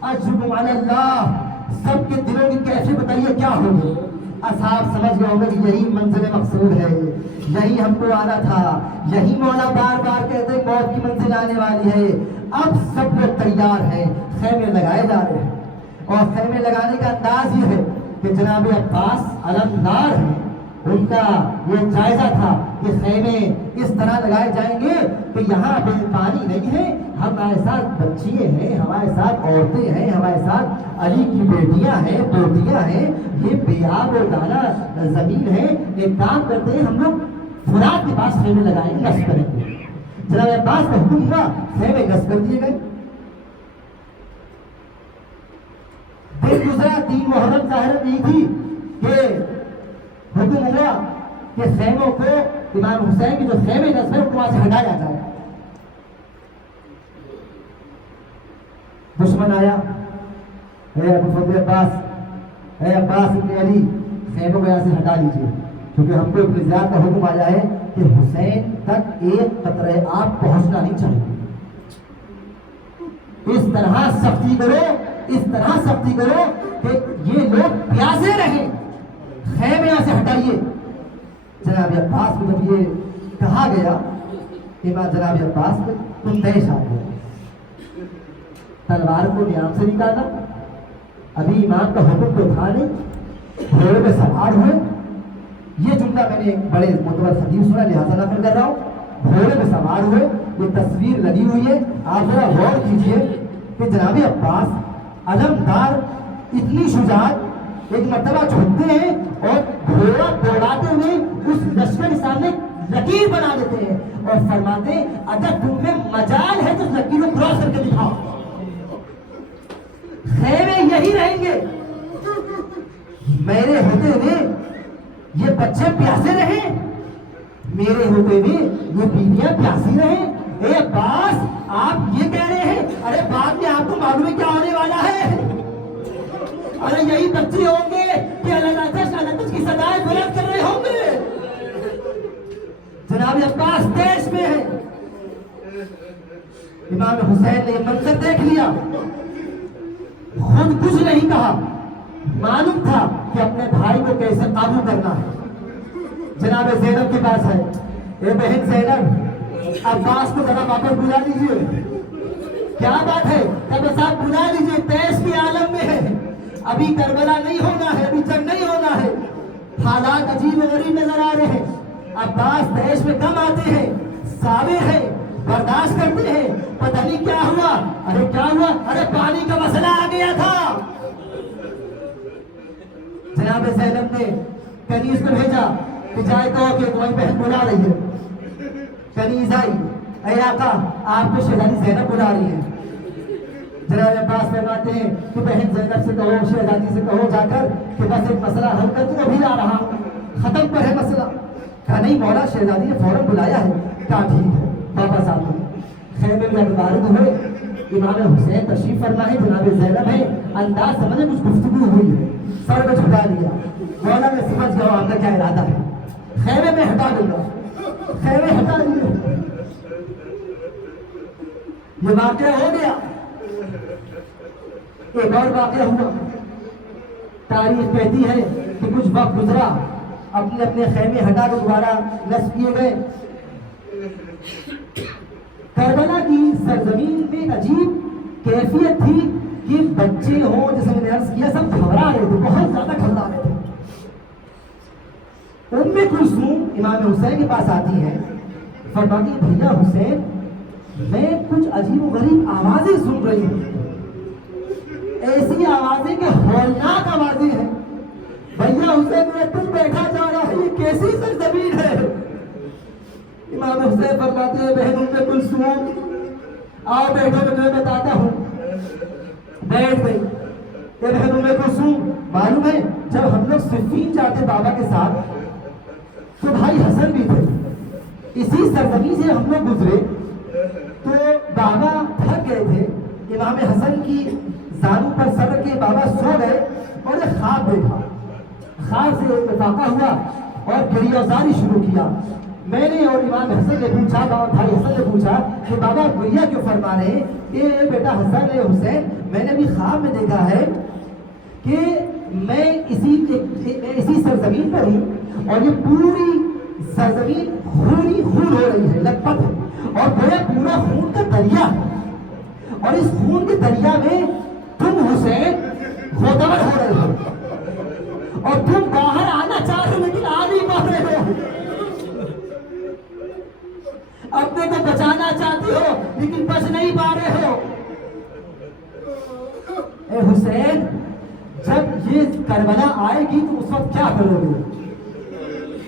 اجب علی اللہ، سب کے دلوں کی کیفیت بتائیے کیا ہوگی؟ اصحاب سمجھ گئے ہوں گے کہ یہی منزل مقصود ہے، یہی ہم کو آنا تھا، یہی مولا بار بار کہتے ہیں موت کی منزل آنے والی ہے۔ اب سب لوگ تیار ہیں، خیمے لگائے جا رہے ہیں، اور خیمے لگانے کا انداز یہ ہے کہ جناب عباس علمدار ہیں، ان کا یہ جائزہ تھا کہ خیمے اس طرح لگائے جائیں گے کہ یہاں بے پانی نہیں ہے، ہمارے ساتھ بچیے ہیں، ہمارے ساتھ عورتیں ہیں، ہمارے ساتھ علی کی بیٹیاں ہیں، پوتیاں ہیں، یہ بے آب و دانا زمین ہے۔ ایک کام کرتے ہیں ہم لوگ فرات کے پاس خیمے لگائیں گے، نصب کریں گے۔ جناب عباس کا حکم ہوا، خیمے نصب کر دیے گئے۔ دن گزرا، 3 محرم ظاہر نہیں تھی کہ حکم ہوا کہ خیموں کو امام حسین کے جو خیمے نصب ہیں وہاں سے ہٹایا جائے۔ دشمن آیا، اے ابو فضل عباس، اے عباس ابن علی، خیموں کو یہاں سے ہٹا لیجیے، کیونکہ ہم کو ابن زیاد کا حکم آیا ہے کہ حسین تک ایک قطرہ آب پہنچنا نہیں چاہیے۔ اس طرح سختی کرو، اس طرح سختی کرو کہ یہ لوگ پیاسے رہیں، خیمے یہاں سے ہٹائیے۔ جناب عباس کو جب یہ کہا گیا کہ جناب عباس کو تم پیش آ گئے، تلوار کو نیام سے نکالا، ابھی امام کا حکم تو تھا نہیں، گھوڑے پہ سوار ہوئے یہ جملہ میں نے بڑے معتبر خطیب سنا، لہٰذا نقل کر رہا ہوں۔ گھوڑے میں سوار ہوئے، یہ تصویر لگی ہوئی ہے، آپ ذرا غور کیجئے کہ جناب عباس علمدار اتنی شجاعت، ایک مرتبہ جھکتے ہیں اور گھوڑا دوڑاتے ہوئے اس لشکر کے سامنے لکیر بنا دیتے ہیں اور فرماتے ہیں اگر تم میں مجال ہے تو اس لکیر کو کراس کر کے دکھاؤ، خیمے یہی رہیں گے، میرے ہوتے ہوئے یہ بچے پیاسے رہیں، میرے ہوتے ہوئے یہ بیویاں پیاسی رہیں۔ اے عباس آپ یہ کہہ رہے ہیں؟ ارے بعد میں آپ کو معلوم ہے کیا ہونے والا ہے؟ ارے یہی بچے ہوں گے کہ اللہ کی سزائیں بلند کر رہے ہوں گے۔ جناب عباس دیش میں ہے، امام حسین نے یہ منظر دیکھ لیا، خود کچھ نہیں کہا، معلوم تھا کہ اپنے بھائی کو کیسے قابو کرنا ہے۔ جناب زینب کے پاس ہے، اے بہن زینب عباس کو ذرا واپس بلا لیجئے۔ کیا بات ہے؟ تب صاحب بلا لیجئے، تیش کے عالم میں ہے، ابھی کربلا نہیں ہونا ہے، ابھی جنگ نہیں ہونا ہے، حالات عجیب و غریب نظر آ رہے ہیں۔ عباس تیش میں کم آتے ہیں، صابر ہے، برداشت کرتے ہیں، پتہ نہیں کیا ہوا۔ ارے کیا ہوا؟ ارے پانی کا مسئلہ آ گیا تھا۔ جناب زینب نے کنیز کو بھیجا کہ جائے کہو کہ تمہاری بہن بلا رہی ہے۔ کنیز آئی، اے آقا آپ کو شہزادی زینب بلا رہی ہے۔ جناب عباس فرماتے ہیں کہ بہن زینب سے کہو، شہزادی سے کہو جا کر کہ بس ایک مسئلہ حل کر دوں، ابھی آ رہا ہوں، ختم پر ہے مسئلہ۔ کہا نہیں مولا، شہزادی نے فوراً بلایا ہے۔ کہا ٹھیک ہے واپس آتے ہیں۔ خیمے میں جب وارد ہوئے، امام حسین تشریف فرما ہے، جناب زینب ہے، انداز سمجھے کچھ گفتگو ہوئی ہے، سر میں جھکا لیا۔ مولا میں سمجھ گیا آپ کا کیا ارادہ ہے، خیمے میں ہٹا دوں گا، خیمے ہٹا دیے۔ یہ واقعہ ہو گیا۔ ایک اور واقعہ ہوا، تاریخ کہتی ہے کہ کچھ وقت گزرا، اپنے اپنے خیمے ہٹا کر دوبارہ نصب کیے گئے۔ کربلا کی سرزمین میں ایک عجیب کیفیت تھی کہ بچے ہوں، جیسے میں نے عرض کیا، سب گھبرا رہے تھے، بہت زیادہ گھبرا رہے تھے۔ ام کلثوم امام حسین کے پاس آتی ہیں، فرماتی ہے بھیا حسین میں کچھ عجیب و غریب آوازیں سن رہی ہوں، ایسی آوازیں کہ ہولناک آوازیں ہیں۔ بھیا حسین میرا دل بیٹھا جا رہا ہے، یہ کیسی سرزمین ہے؟ امام حسین فرماتے ہیں بہن ام کلثوم آؤ بیٹھو، میں تمہیں بتاتا ہوں۔ بیٹھ گئی۔ کہ بہن ام کلثوم معلوم ہے جب ہم لوگ صفین جاتے بابا کے ساتھ تو بھائی حسن بھی تھے، اسی سرزمین سے ہم لوگ گزرے تو بابا تھک گئے تھے، امام حسن کی زانو پر سر رکھ کے بابا سو گئے اور ایک خواب دیکھا، خواب سے افاقہ ہوا اور گریہ زاری شروع کیا۔ میں نے اور امام حسن نے پوچھا، بھائی حسن نے پوچھا کہ بابا گریہ کیوں فرما رہے ہیں؟ کہ بیٹا حسن ہے حسین میں نے ابھی خواب میں دیکھا ہے کہ میں اسی سرزمین پر ہوں اور یہ پوری سرزمین خونی خون ہو رہی ہے، لت پت ہے، اور گویا پورا خون کا دریا ہے، اور اس خون کے دریا میں تم حسین غوطہ ہو رہے ہو اور تم باہر آنا چاہ رہے ہو لیکن آ نہیں پا رہے ہو، اپنے کو بچانا چاہتے ہو لیکن بچ نہیں پا رہے ہو۔ اے حسین جب یہ کربلا آئے گی تو اس وقت کیا کرو گے؟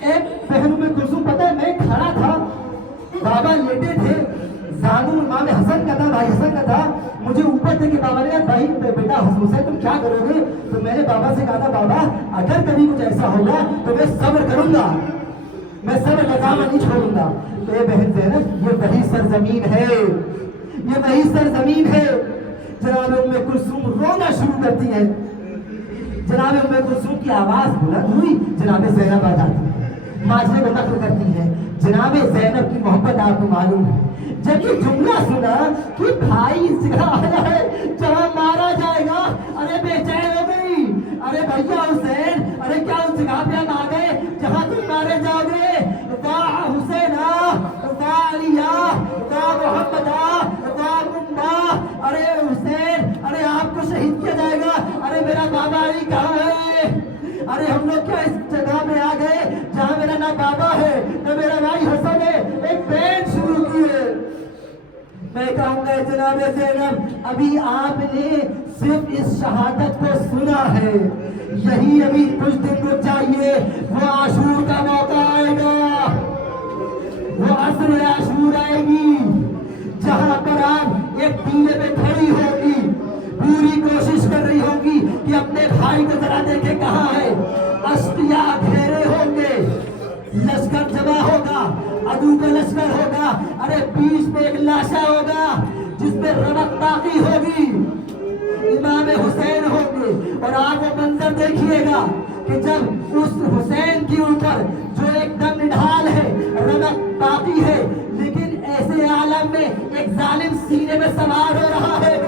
ایک بہن ام کلثوم پتہ ہے میں کھڑا تھا، بابا لیٹے تھے، زانو امام حسن کا تھا، بھائی حسن کا تھا، مجھے اوپر تھے کہ بابا نے کہا بھائی بیٹا حسین تم کیا کرو گے؟ تو میں نے بابا سے کہا تھا بابا اگر کبھی کچھ ایسا ہوگا تو میں صبر کروں گا، میں صبر کا کام نہیں چھوڑوں گا۔ تو اے بہن زینب یہ وہی سرزمین ہے، یہ وہی سرزمین ہے۔ جناب ام کلثوم رونا شروع کرتی ہے، جناب ام کلثوم کی آواز بلند ہوئی، جناب زینب آ جاتی ہے، ماجرے کو نقل کرتی ہے۔ جناب زینب کی محبت آپ کو معلوم ہے، جب یہ جملہ سنا کہ بھائی اس جگہ آیا ہے جہاں مارا جائے گا، ارے بے چین ہو گئی، ارے بھیا حسین ارے کیا اس جگہ پہ ہم آ گئے جہاں تم مارے جاؤ گے؟ واہ حسین واہ علی واہ محمد واہ منڈا، ارے حسین ارے آپ کو شہید کیا جائے گا، ارے میرا بابا علی کہاں ہے؟ ارے ہم لوگ کیا اس جگہ پہ آ گئے جہاں میں کہوں گا جناب زینب ابھی آپ نے صرف اس شہادت کو سنا ہے، یہی ابھی کچھ دن کو چاہیے، وہ عاشور کا موقع آئے گا، وہ عصر عاشور آئے گی جہاں پر آپ ایک ٹیلے پہ کھڑی ہوگی، پوری کوشش کر رہی ہوگی کہ اپنے بھائی کو ذرا دیکھے کہاں ہے، اشتیاء گھیرے ہوں گے، لشکر جمع ہوگا، عدو کا لشکر ہوگا، ارے بیچ میں ایک لاشا ہوگا جس میں رمق باقی ہوگی، امام حسین ہوں گے، اور آپ وہ منظر دیکھیے گا کہ جب اس حسین کے اوپر جو ایک دم نڈھال ہے، رمق باقی ہے، لیکن ایسے عالم میں ایک ظالم سینے میں سوار ہو رہا ہے،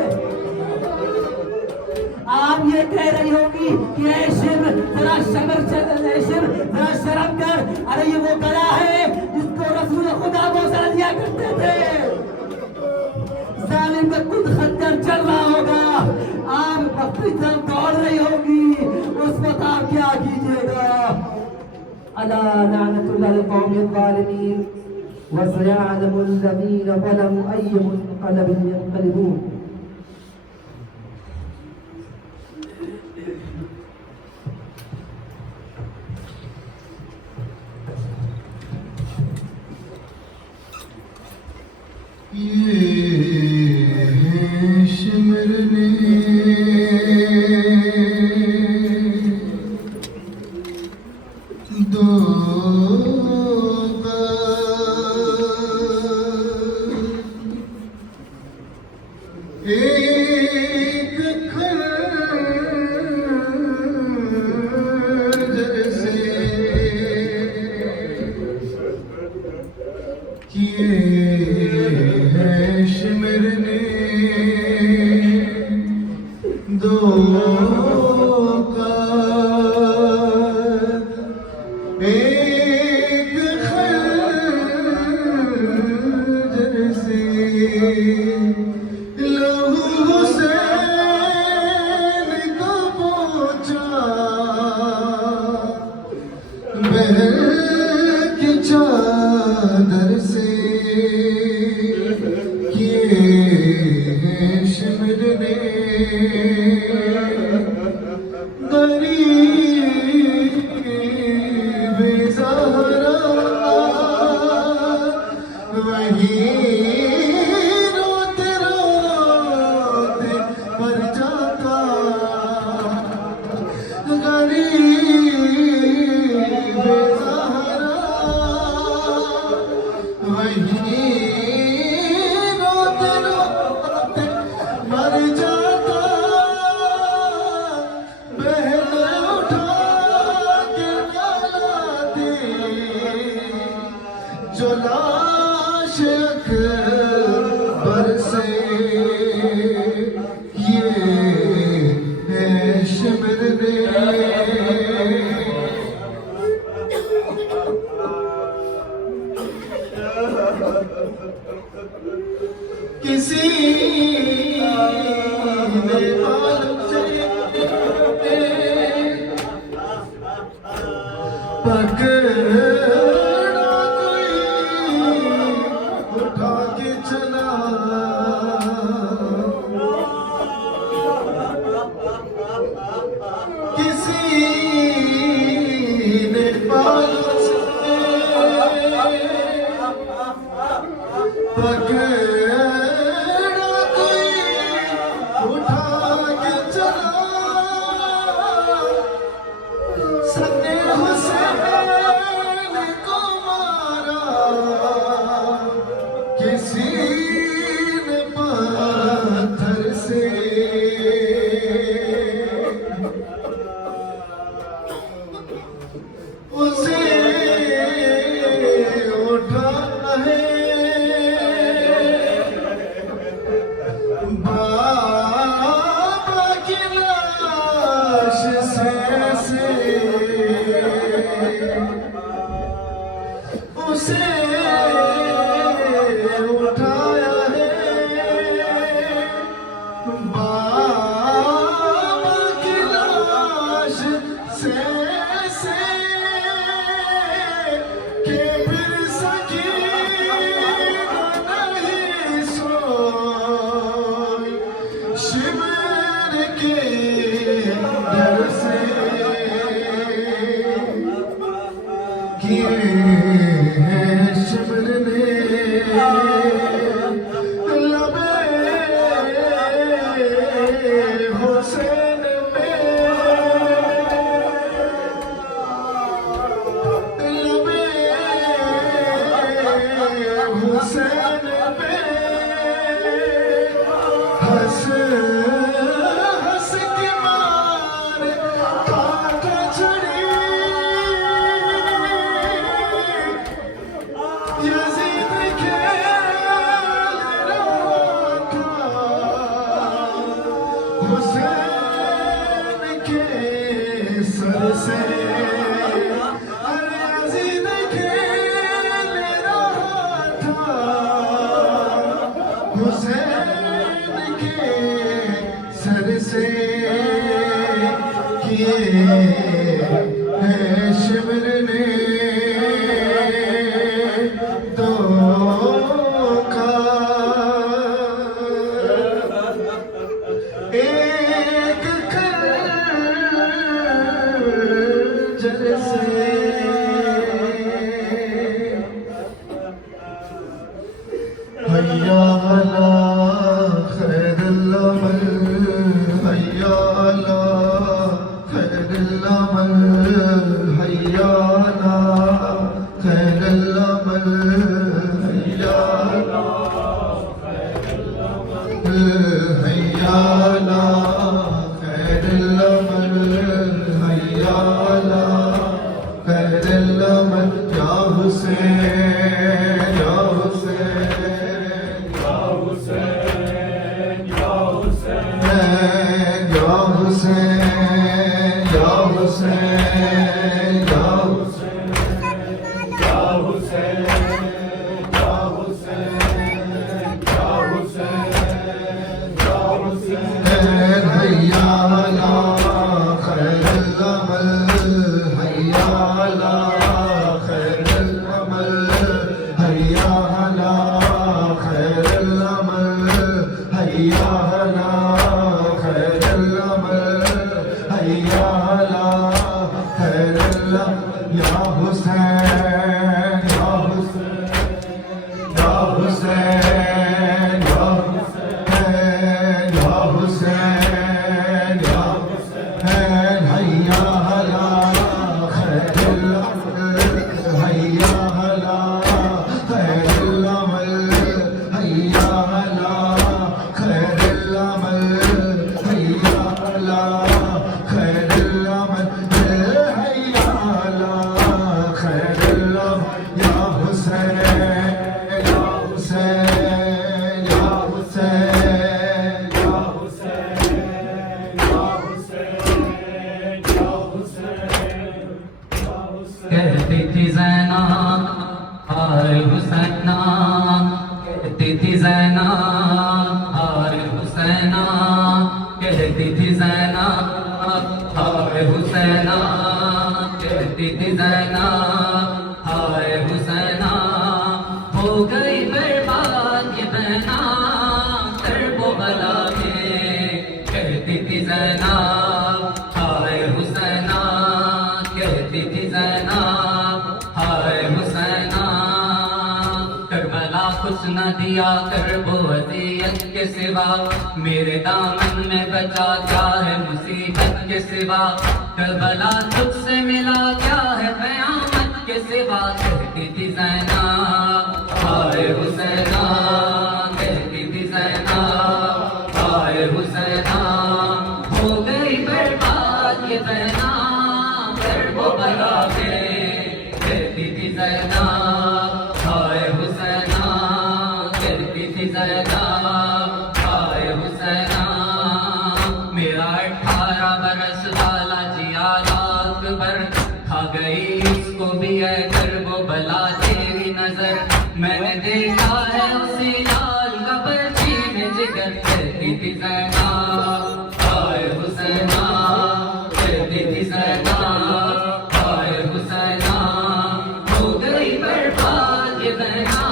آپ یہ کہہ رہی ہوگی کہ اے شر ذرا ذرا شرم کر، ارے یہ وہ گلا ہے جس کو رسول خدا بوسہ دیا کرتے تھے، ظالم کا خود خنجر چل رہا ہوگا، آپ اپنی طرف دوڑ رہی ہوگی، اس وقت آپ کیا کیجئے گا؟ الا لعنت اللہ القوم الظالمین وسيعلم الذين ظلموا أي منقلب ينقلبون. کیے ہیں شمر نے لبے حسین میں لبے حسین میں ہنس ہنس کے مار کاٹا چڑی یزید کھیل رہا تھا حسین کے سر سے یزید کھیل رہا تھا حسین کے سر سے کیے ہیں شمر نے دھوکا ایک خنجر سے حیا علی خیر العمل حیا علی خیر العمل حیا علی خیر العمل حیا علی حیا علی خیر العمل حیا علی خیر العمل یا حسین یا حسین یا حسین یا حسین یا حسین یا حسین یا حسین یا حسین یا حسین یا حسین حیا علی خیر العمل حیا علی خیر العمل حیا علی خیر العمل حیا علی خیر العمل حیا علی خیر العمل یا حسین یا حسین یا حسین یا حسین یا حسین یا حسین حیا علی خیر العمل حیا علی خیر العمل حیا علی خیر العمل حیا علی خیر العمل حیا علی خیر العمل یا حسین یا حسین یا حسین یا حسین یا حسین یا حسین کہتی تھی زینب ہائے حسینہ کہتی تھی زینب ہائے حسینہ کہتی تھی زینب ہائے حسینہ کہتی تھی زینب ہائے حسینہ ہو گئی برباد یہ بہنا کرب و بلا میں کہتی تھی زینب ہائے حسینہ کہتی تھی زینب ہائے حسینہ کربلا کچھ نہ دیا کرب و اذیت کے سوا میرے دامن میں بچا کیا ہے مصیبت کے سوا کربلا تجھ سے ملا کیا ہے قیامت کے سوا کہتی تھی زینب ہائے حسینہ کہتی تھی زینب ہائے حسینہ ہو گئی برباد یہ بہنا کرب و بلا میں کہتی تھی زینب ہائے حسینہ کہتی تھی زینب ہائے حسینہ میرا 18 برس والا جیا اکبر کھا گئی اس کو بھی ہے کرب و بلا تیری نظر میں نے دیکھا ہے اسی لال قبر میں جگر کہتی تھی زینب ہائے حسینہ کہتی تھی زینب ہائے حسینہ ہو گئی برباد یہ بہنا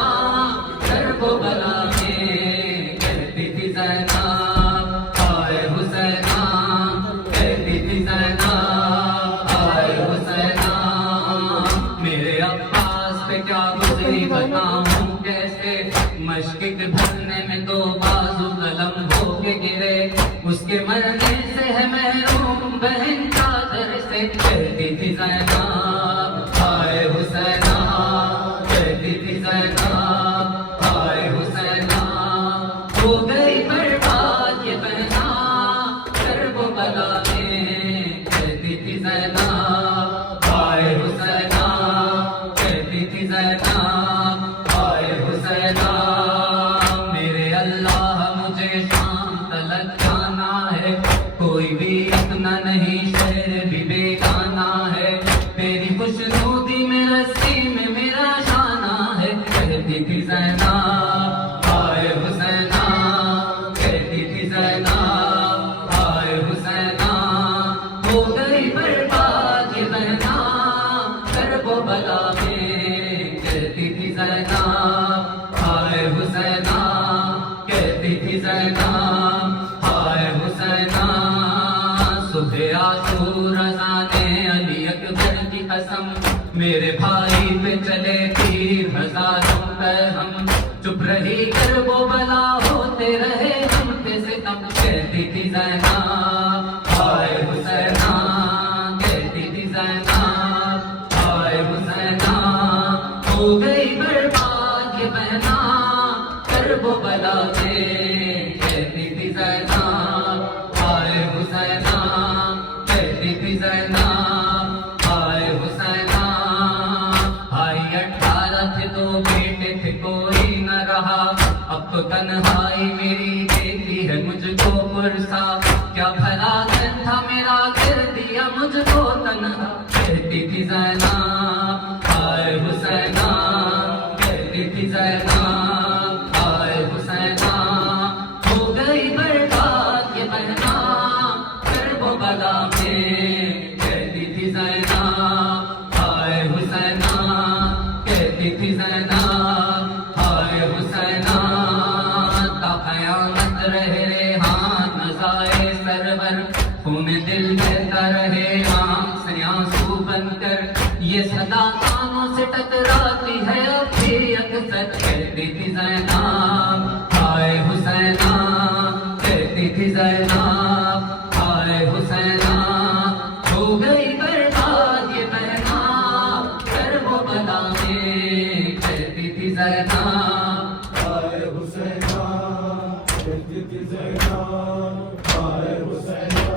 کرب و بلا میں کہتی تھی زینب ہائے حسینہ کہتی تھی زینب ہائے حسینہ میرے میں تو بازو قلم ہو کے گرے، اس کے مرنے سے ہے محروم بہن چادر سے، کہتی تھی زینب ہائے حسینہ، کہتی تھی زینب ہائے حسینہ، ہو گئی برباد یہ بہنا کربلا میں، کہتی تھی زینب ہائے حسینہ، کہتی تھی زینب ہائے حسینہ، میرے اللہ مجھے شام تلک جانا ہے، کوئی بھی اپنا نہیں شہر بھی بیگانہ ہے، میری خوشنودی میں رسی میں میرا شانہ ہے، کہتی تھی زینب ہائے حسینہ، کہتی تھی زینب ہائے حسینہ، ہو گئی برباد یہ بہنا کربلا میں، کہتی تھی زینب ہائے حسینہ، کہتی تھی زینب ہائے حسینہ، صبح عاشور اذان علی اکبر کی قسم، میرے بھائی پہ چلے تیر ہزاروں ہم، چپ رہی کربلا ہوتے رہے ہم پہ ستم، کہتی تھی زینب ہائے حسینہ، کہتی تھی زینب ہائے حسینہ، ہو گئی برباد یہ بہنا کربلا میں، کہتی تھی زینب ہائے حسینہ، کہتی تھی زینب ہائے حسینہ، بھائی 18 تھے تو بیٹے تھے کوئی نہ رہا، اب تو تنہائی میری دیتی ہے مجھ کو پرسا، کیا بھلا دن تھا میرا کر دیا مجھ کو تنہا، کہتی تھی زینب ہائے حسینہ، کہتی تھی زینب ہائے حسینہ، ہو گئی برباد یہ بہنا کربلا میں، کہتی تھی زینب ہائے حسینہ، کہتی تھی زینب ہائے حسینہ، تا قیامت رہے ریحان نظائے سرور، خون دل بہتا رہے آنکھ سے آنسو بن کر، یہ صدا کانوں سے ٹکراتی ہے اب بھی اکثر، کہتی تھی زینب ہائے حسینہ، کہتی تھی زینب ہائے حسینہ، ہو گئی برباد یہ بہنا کربلا میں، کہتی تھی زینب ہائے حسینہ، کہتی تھی زینب ہائے حسینہ،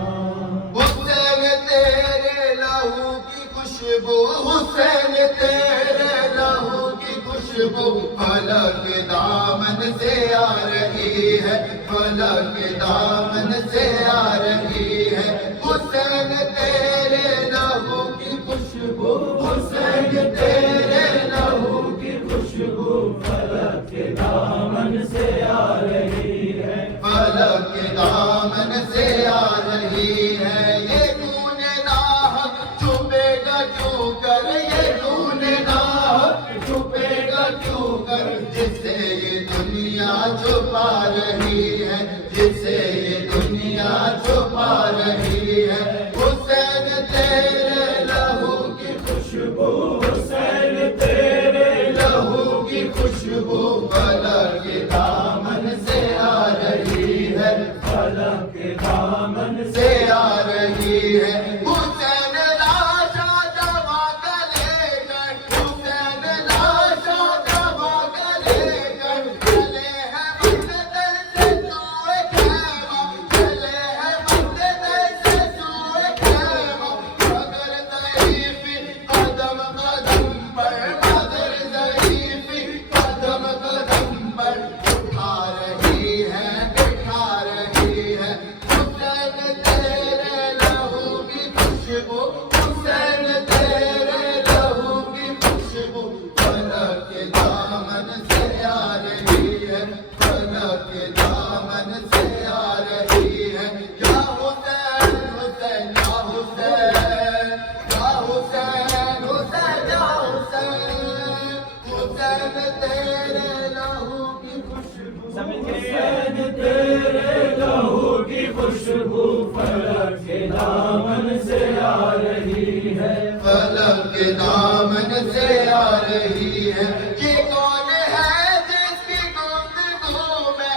حسین تیرے لہو کی خوشبو، حسین تیرے لہو کی خوشبو فلک دامن سے آ رہی ہے، فلک دامن سے آ رہی ہے، حسین تیرے لہو کی خوشبو، حسین تیرے لہو کی خوشبو فلک دامن سے آ رہی ہے، فلک دامن سے آ رہی ہے، یہ خون ناحق چھپے گا کیوں کر، یہ خون ناحق چھپے گا کیوں کر، جس سے یہ دنیا چھپا رہی ہے، جس سے یہ دنیا چھپا رہی ہے، حسین تیرے لہو کی خوشبو، حسین تیرے لہو کی خوشبو فلک دامن سے آ رہی ہے، فلک دامن سے آ رہی ہے، حسین لاشا دبا کر لے کر، حسین لاشا دبا کر لے کر، چلے ہیں مقتدر سے سوئے خیمہ، چلے ہیں مقتدر سے سوئے خیمہ، مگر ضعیفی قدم قدم پر، مگر ضعیفی قدم قدم پر اٹھا رہی ہے، بٹھا رہی ہے، حسین تیرے لہو کی خوشبو، حسین تیرے لہو کی خوشبو فلک دامن سے آ رہی ہے، فلک دامن سے آ رہی ہے، یا حسین حسین یا حسین، یا حسین حسین یا حسین، حسین تیرے لہو کی خوشبو، حسین تیرے لہو کی خوشبو فلک دامن سے آ رہی ہے، فلک دامن سے آ رہی ہے، یہ کون ہے جس کی گفتگو میں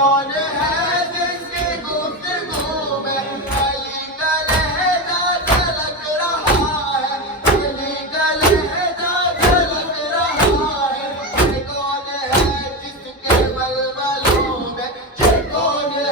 کون ہے جس کی گفتگو میں علی کا لہجہ جھلک رہا ہے، علی کا لہجہ جھلک رہا ہے، یہ کون ہے جس کے بلبلوں میں، یہ کون ہے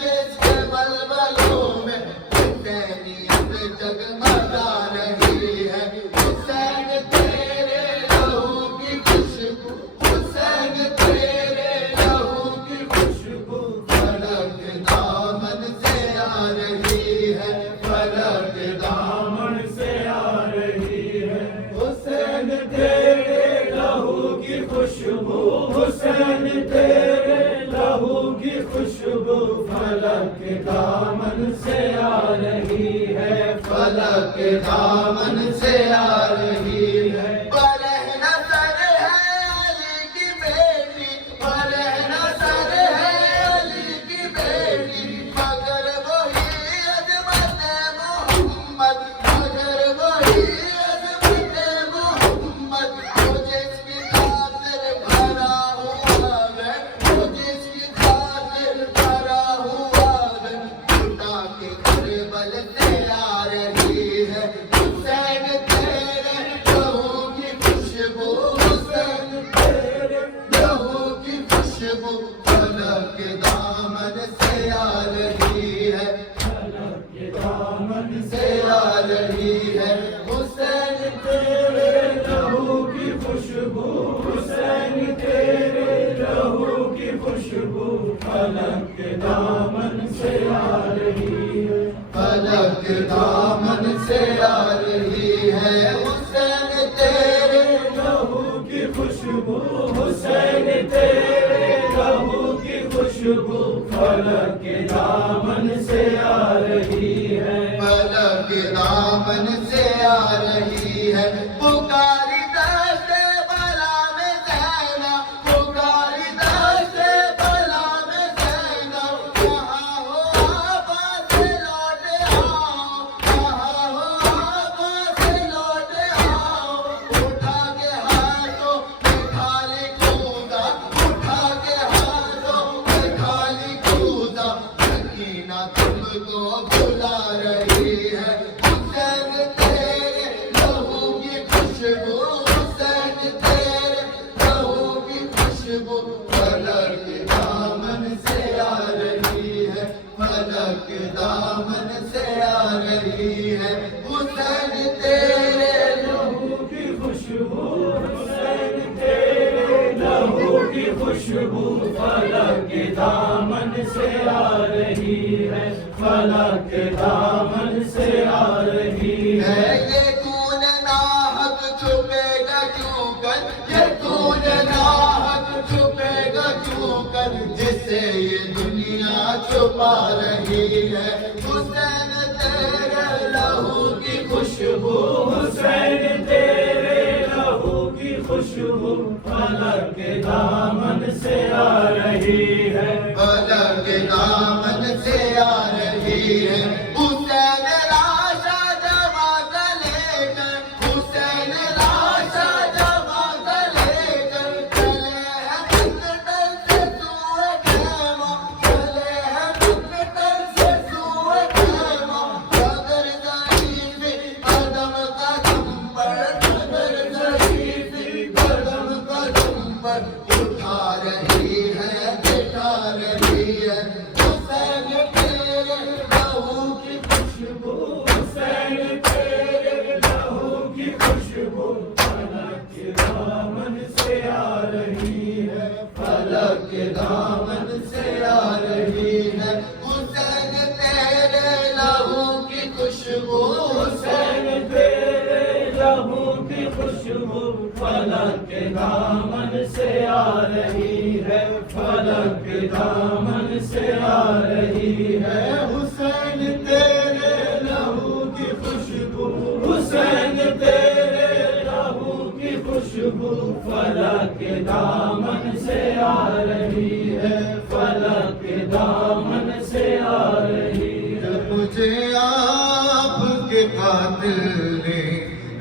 جس کے بلبلوں میں حسینیت جگمگا رہی ہے، حسین تیرے لہو کی خوشبو، حسین تیرے لہو کی خوشبو فلک دامن سے آ رہی ہے، فلک دامن سے آ رہی ہے، حسین تیرے لہو کی خوشبو، حسین تیرے لہو کی خوشبو فلک دامن سے آ رہی ہے، فلک دامن سے آ رہی ہے، برہنہ سر ہے علی کی بیٹی، برہنہ سر ہے علی کی بیٹی، مگر وہی عظمت محمد، مگر وہی عظمت محمد، وہ جس کی خاطر بھرا ہوا ہے، وہ جس کی خاطر بھرا ہوا ہے، اٹھا کے کربل سے آ رہی ہے، حسین تیرے لہو کی خوشبو، حسین تیرے لہو کی خوشبو فلک دامن سے آ رہی ہے، فلک دامن سے آ رہی ہے، حسین تیرے لہو کی خوشبو، حسین تیرے لہو کی خوشبو فلک دامن سے آ رہی ہے، فلک دامن سے آ رہی ہے، حسین تیرے لہو کی خوشبو، حسین تیرے لہو کی خوشبو فلک دامن سے آ رہی ہے، فلک دامن سے آ رہی ہے، پکاری دشت بلا میں زینب، پکاری دشت بلا میں زینب، کہاں ہو آبا سے لوٹ آؤ، کہاں ہو آبا سے لوٹ آؤ، اٹھا کے ہاتھوں میں کھالی کودا، اٹھا کے ہاتھوں میں کھالی کودا، سکینہ تم کو بلا رہی ہے، حسین تیرے لہو کی خوشبو، حسین تیرے لہو کی خوشبو فلک دامن سے آ رہی ہے، فلک دامن سے آ رہی ہے، حسین تیرے لہو کی خوشبو، حسین تیرے لہو کی خوشبو فلک دامن سے آ رہی ہے، فلک دامن سے آ رہی ہے، یہ خون ناحق چھپے گا کیوں کر، یہ خون ناحق چھپے گا کیوں کر، جسے یہ دنیا چھپا رہی ہے، حسین تیرے لہو کی خوشبو، حسین تیرے لہو کی خوشبو فلک دامن سے آ رہی ہے، فلک دامن سے آ رہی ہے، حسین لاشا جماعت لے کر، حسین لاشا جماعت لے کر، چلے ہیں مقتل سے سوئے خیمہ، چلے ہیں مقتل سے سوئے خیمہ، اگر ضعیفی قدم قدم پر، اگر ضعیفی قدم قدم پر اٹھا رہی ہے، بٹھا رہی ہے، حسین تیرے لہو کی خوشبو، حسین تیرے لہو کی خوشبو فلک دامن سے آ رہی ہے، فلک دامن سے آ رہی ہے، حسین تیرے لہو کی خوشبو، حسین تیرے لہو کی خوشبو فلک دامن سے آ رہی ہے، فلک دامن سے آ رہی ہے، حسین تیرے لہو کی خوشبو، حسین تیرے لہو کی خوشبو فلک دامن سے آ رہی ہے، فلک دامن سے آ رہی ہے، مجھے آپ کے قاتل نے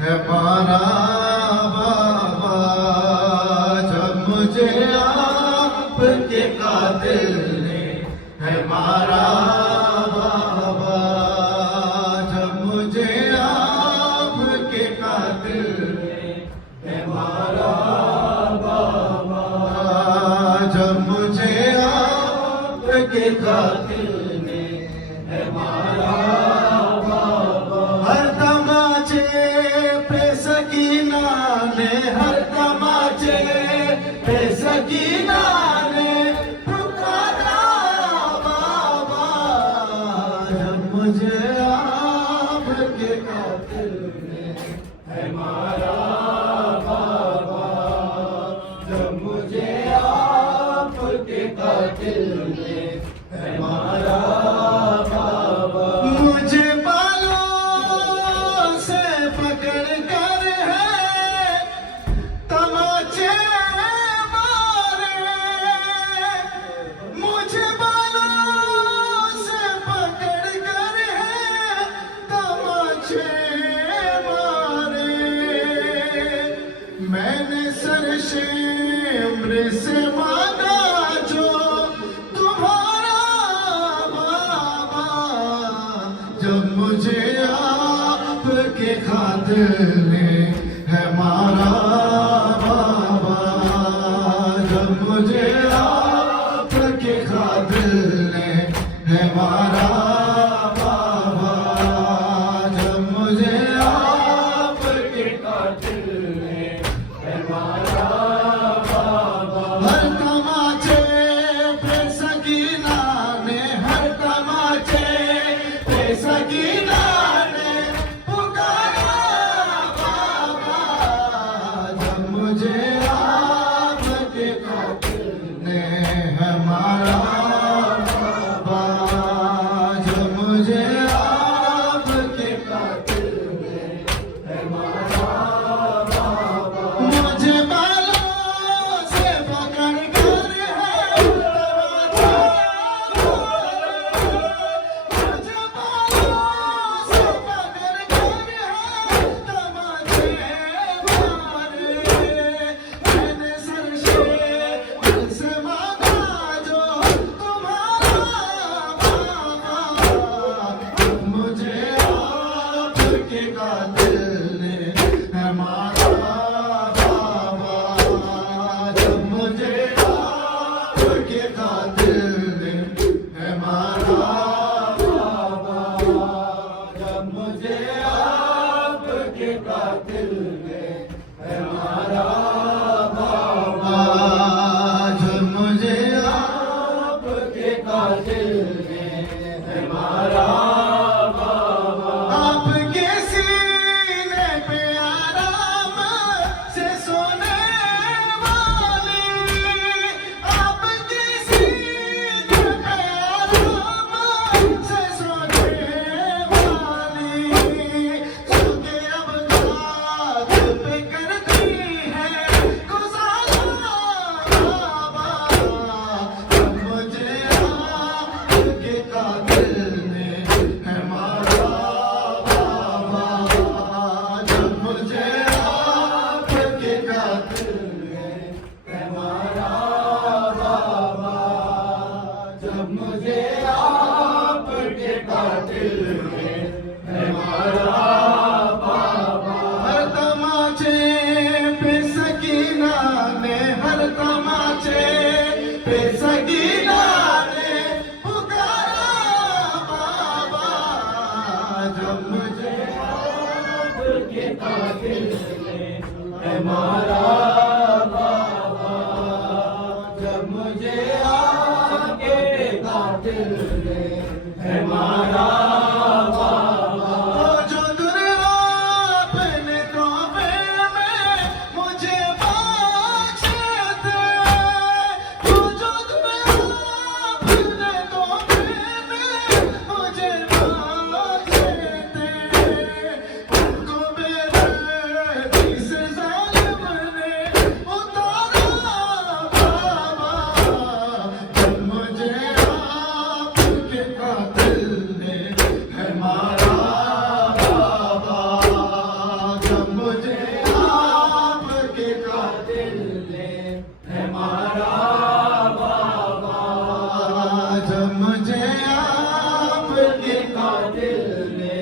ہے مارا بابا، جب مجھے آپ کے قاتل ہمارا بابا، جب مجھے آپ کے قاتل نے ہمارا بابا، جب مجھے آپ کے قاتل نے ہمارا بابا، ہر تماچے پہ سکینہ نے، ہر تماچے پہ سکینہ نے پکارا بابا، جب مجھے آپ کے قاتل نے ہمارا بابا، جب مجھے آپ کے قاتل نے ہمارا بابا، مجھے بالوں سے پکڑ کر ہے تماچے مارے، مجھے بالوں سے پکڑ کر ہے تماچے مارے، میں نے سرشمر سے مانگا جو تمہارا بابا، جب مجھے آپ کے قاتل نے ہمارا بابا، جب مجھے آپ کے قاتل نے ہمارا بابا، جب مجھے آپ کے قاتل نے ہمارا بابا، ہر تماچے پہ سکینہ نے، ہر تماچے پہ سکینہ نے پکارا بابا، جب مجھے آپ کے قاتل نے ہمارا بابا، جب مجھے آپ کے قاتل نے ہمارا بابا، مجھے بالوں سے پکڑ کر ہے تماچے مجھے بالوں سے پکڑ کر ہے تماچے مارے، میں نے سرشمر سے مانگا جو تمہارا بابا، جب مجھے آپ کے قاتل نے ہمارا بابا، جب مجھے آپ کے قاتل نے ہمارا بابا، جب مجھے آپ کے قاتل نے ہمارا بابا، جب مجھے آپ کے قاتل نے ہمارا بابا، آپ کے سینے پہ آرام سے سونے والی، آپ کے سینے پہ آرام سے سونے والی، سو کے اب خاک پہ کرتی ہے گزارا بابا، جب مجھے آپ کے قاتل نے ہمارا بابا، جب مجھے آپ کے قاتل نے ہمارا بابا، جب مجھے آپ کے قاتل نے ہمارا بابا، ہر تماچے پہ سکینہ نے، ہر تماچے پہ سکینہ نے پکارا بابا، جب مجھے آپ کے قاتل نے ہمارا بابا، جب مجھے آپ کے قاتل نے ہمارا بابا، جو در اپنے توبے میں مجھے بخشے تھے، جو در اپنے توبے میں مجھے بخشے تھے، ان کو بے دردی سے ظالم نے اتارا بابا، جب مجھے آپ کے قاتل نے جب مجھے آپ کے قاتل نے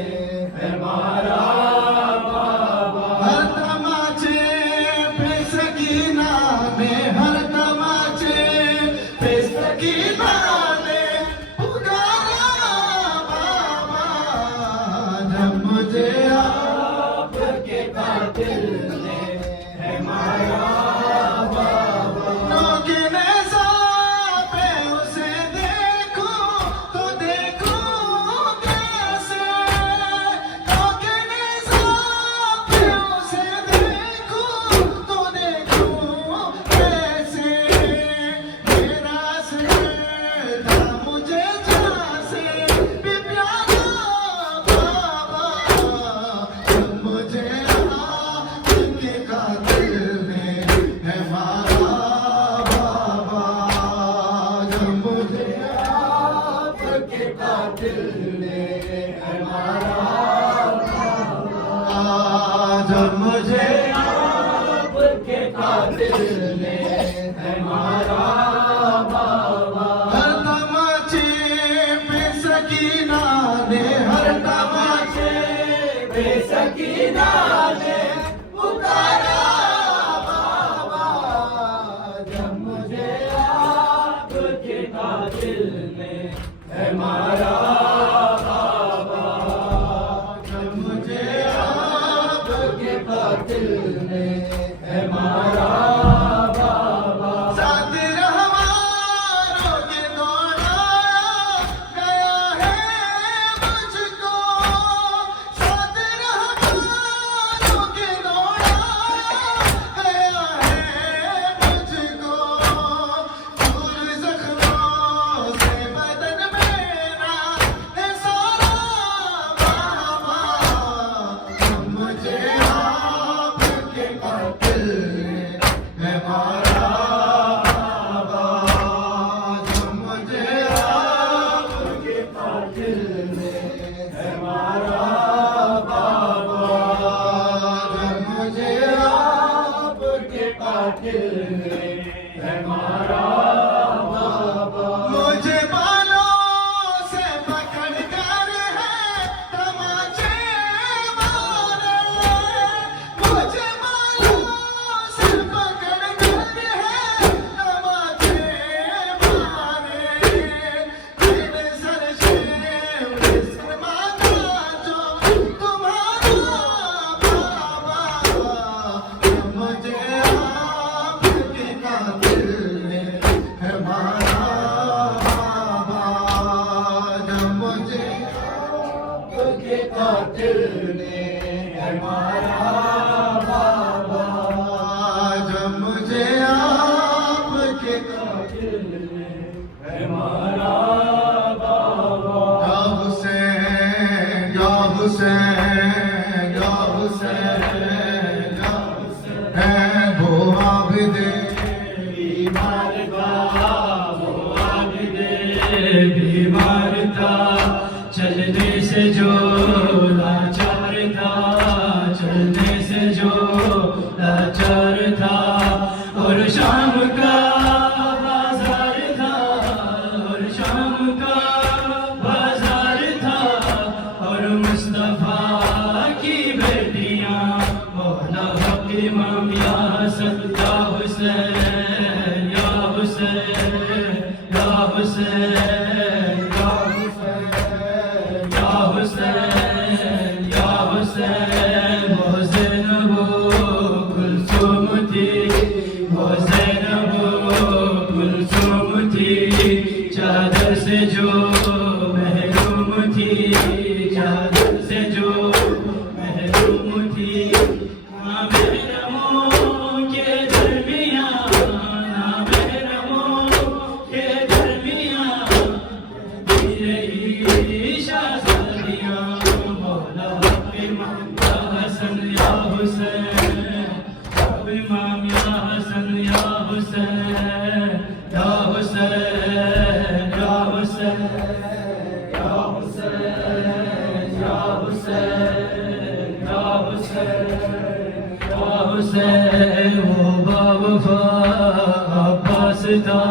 ہے مارا بابا، ہر تماچے پہ سکینہ نے، ہر تماچے پہ سکینہ نے پکارا بابا، جب مجھے آپ کے قاتل نے ہے مارا بابا، نوکنے سا پہ اسے دیکھوں تو دیکھوں کیسے، نوکنے سا پہ اسے دیکھوں تو دیکھوں کیسے، میرا سر تھا مجھے جہاں سے بھی پیارا بابا، جب مجھے آپ کے قاتل نے ہے مارا بابا، جب مجھے آپ کے قاتل نے ہے مارا بابا، جب مجھے آپ کے قاتل نے ہے مارا بابا، ہر تماچے پہ سکینہ نے، ہر تماچے پہ سکینہ نے پکارا بابا، جب مجھے آپ کے قاتل نے ہے مارا بابا، جب مجھے آپ کے قاتل نے ہے مارا بابا، ساتھ رہواروں کے دوڑایا گیا ہے مجھ کو، ساتھ رہواروں کے دوڑایا گیا ہے مجھ کو، دور زخموں سے بدن میرا ہے سارا بابا، جب مجھے آپ کے قاتل نے ہے مارا بابا، جب مجھے آپ کے قاتل نے ہے مارا بابا، جب مجھے آپ کے قاتل نے ہے مارا بابا، مجھے بالوں سے پکڑ کر ہے تماچے مارے، مجھے بالوں سے پکڑ کر ہے تماچے مارے، میرے سر سے مانا جو تمہارا بابا، جب مجھے آپ کے قاتل نے ہے مارا بابا، جب مجھے آپ کے قاتل نے ہے مارا بابا، جب مجھے آپ کے قاتل نے ہے مارا بابا، یا حسین یا حسین یا حسین یا حسین، ہے وہ عابد بیمار کا، وہ عابد بیمار تھا، چلنے سے جو لاچار تھا، چلنے سے جو لاچار تھا، اور شام کا بازار تھا، اور شام کا بازار تھا، اور مصطفیٰ کی بیٹیاں مولا حق امام یا حسن یا حسین یا حسین یا حسین یا حسین یا حسین یا حسین، وہ زینب و کلثوم تھی، وہ زینب و کلثوم تھی، چادر سے جو محروم تھی، چادر سے جو محروم تھی، محرموں کے درمیان، محرموں کے درمیان رہی شہزادیاں، مولا امام یا حسن یا حسین، امام یا حسن یا حسین یا حسین یا حسین یا حسین یا حسین یا حسین یا حسین، وہ با وفا عباس تھا،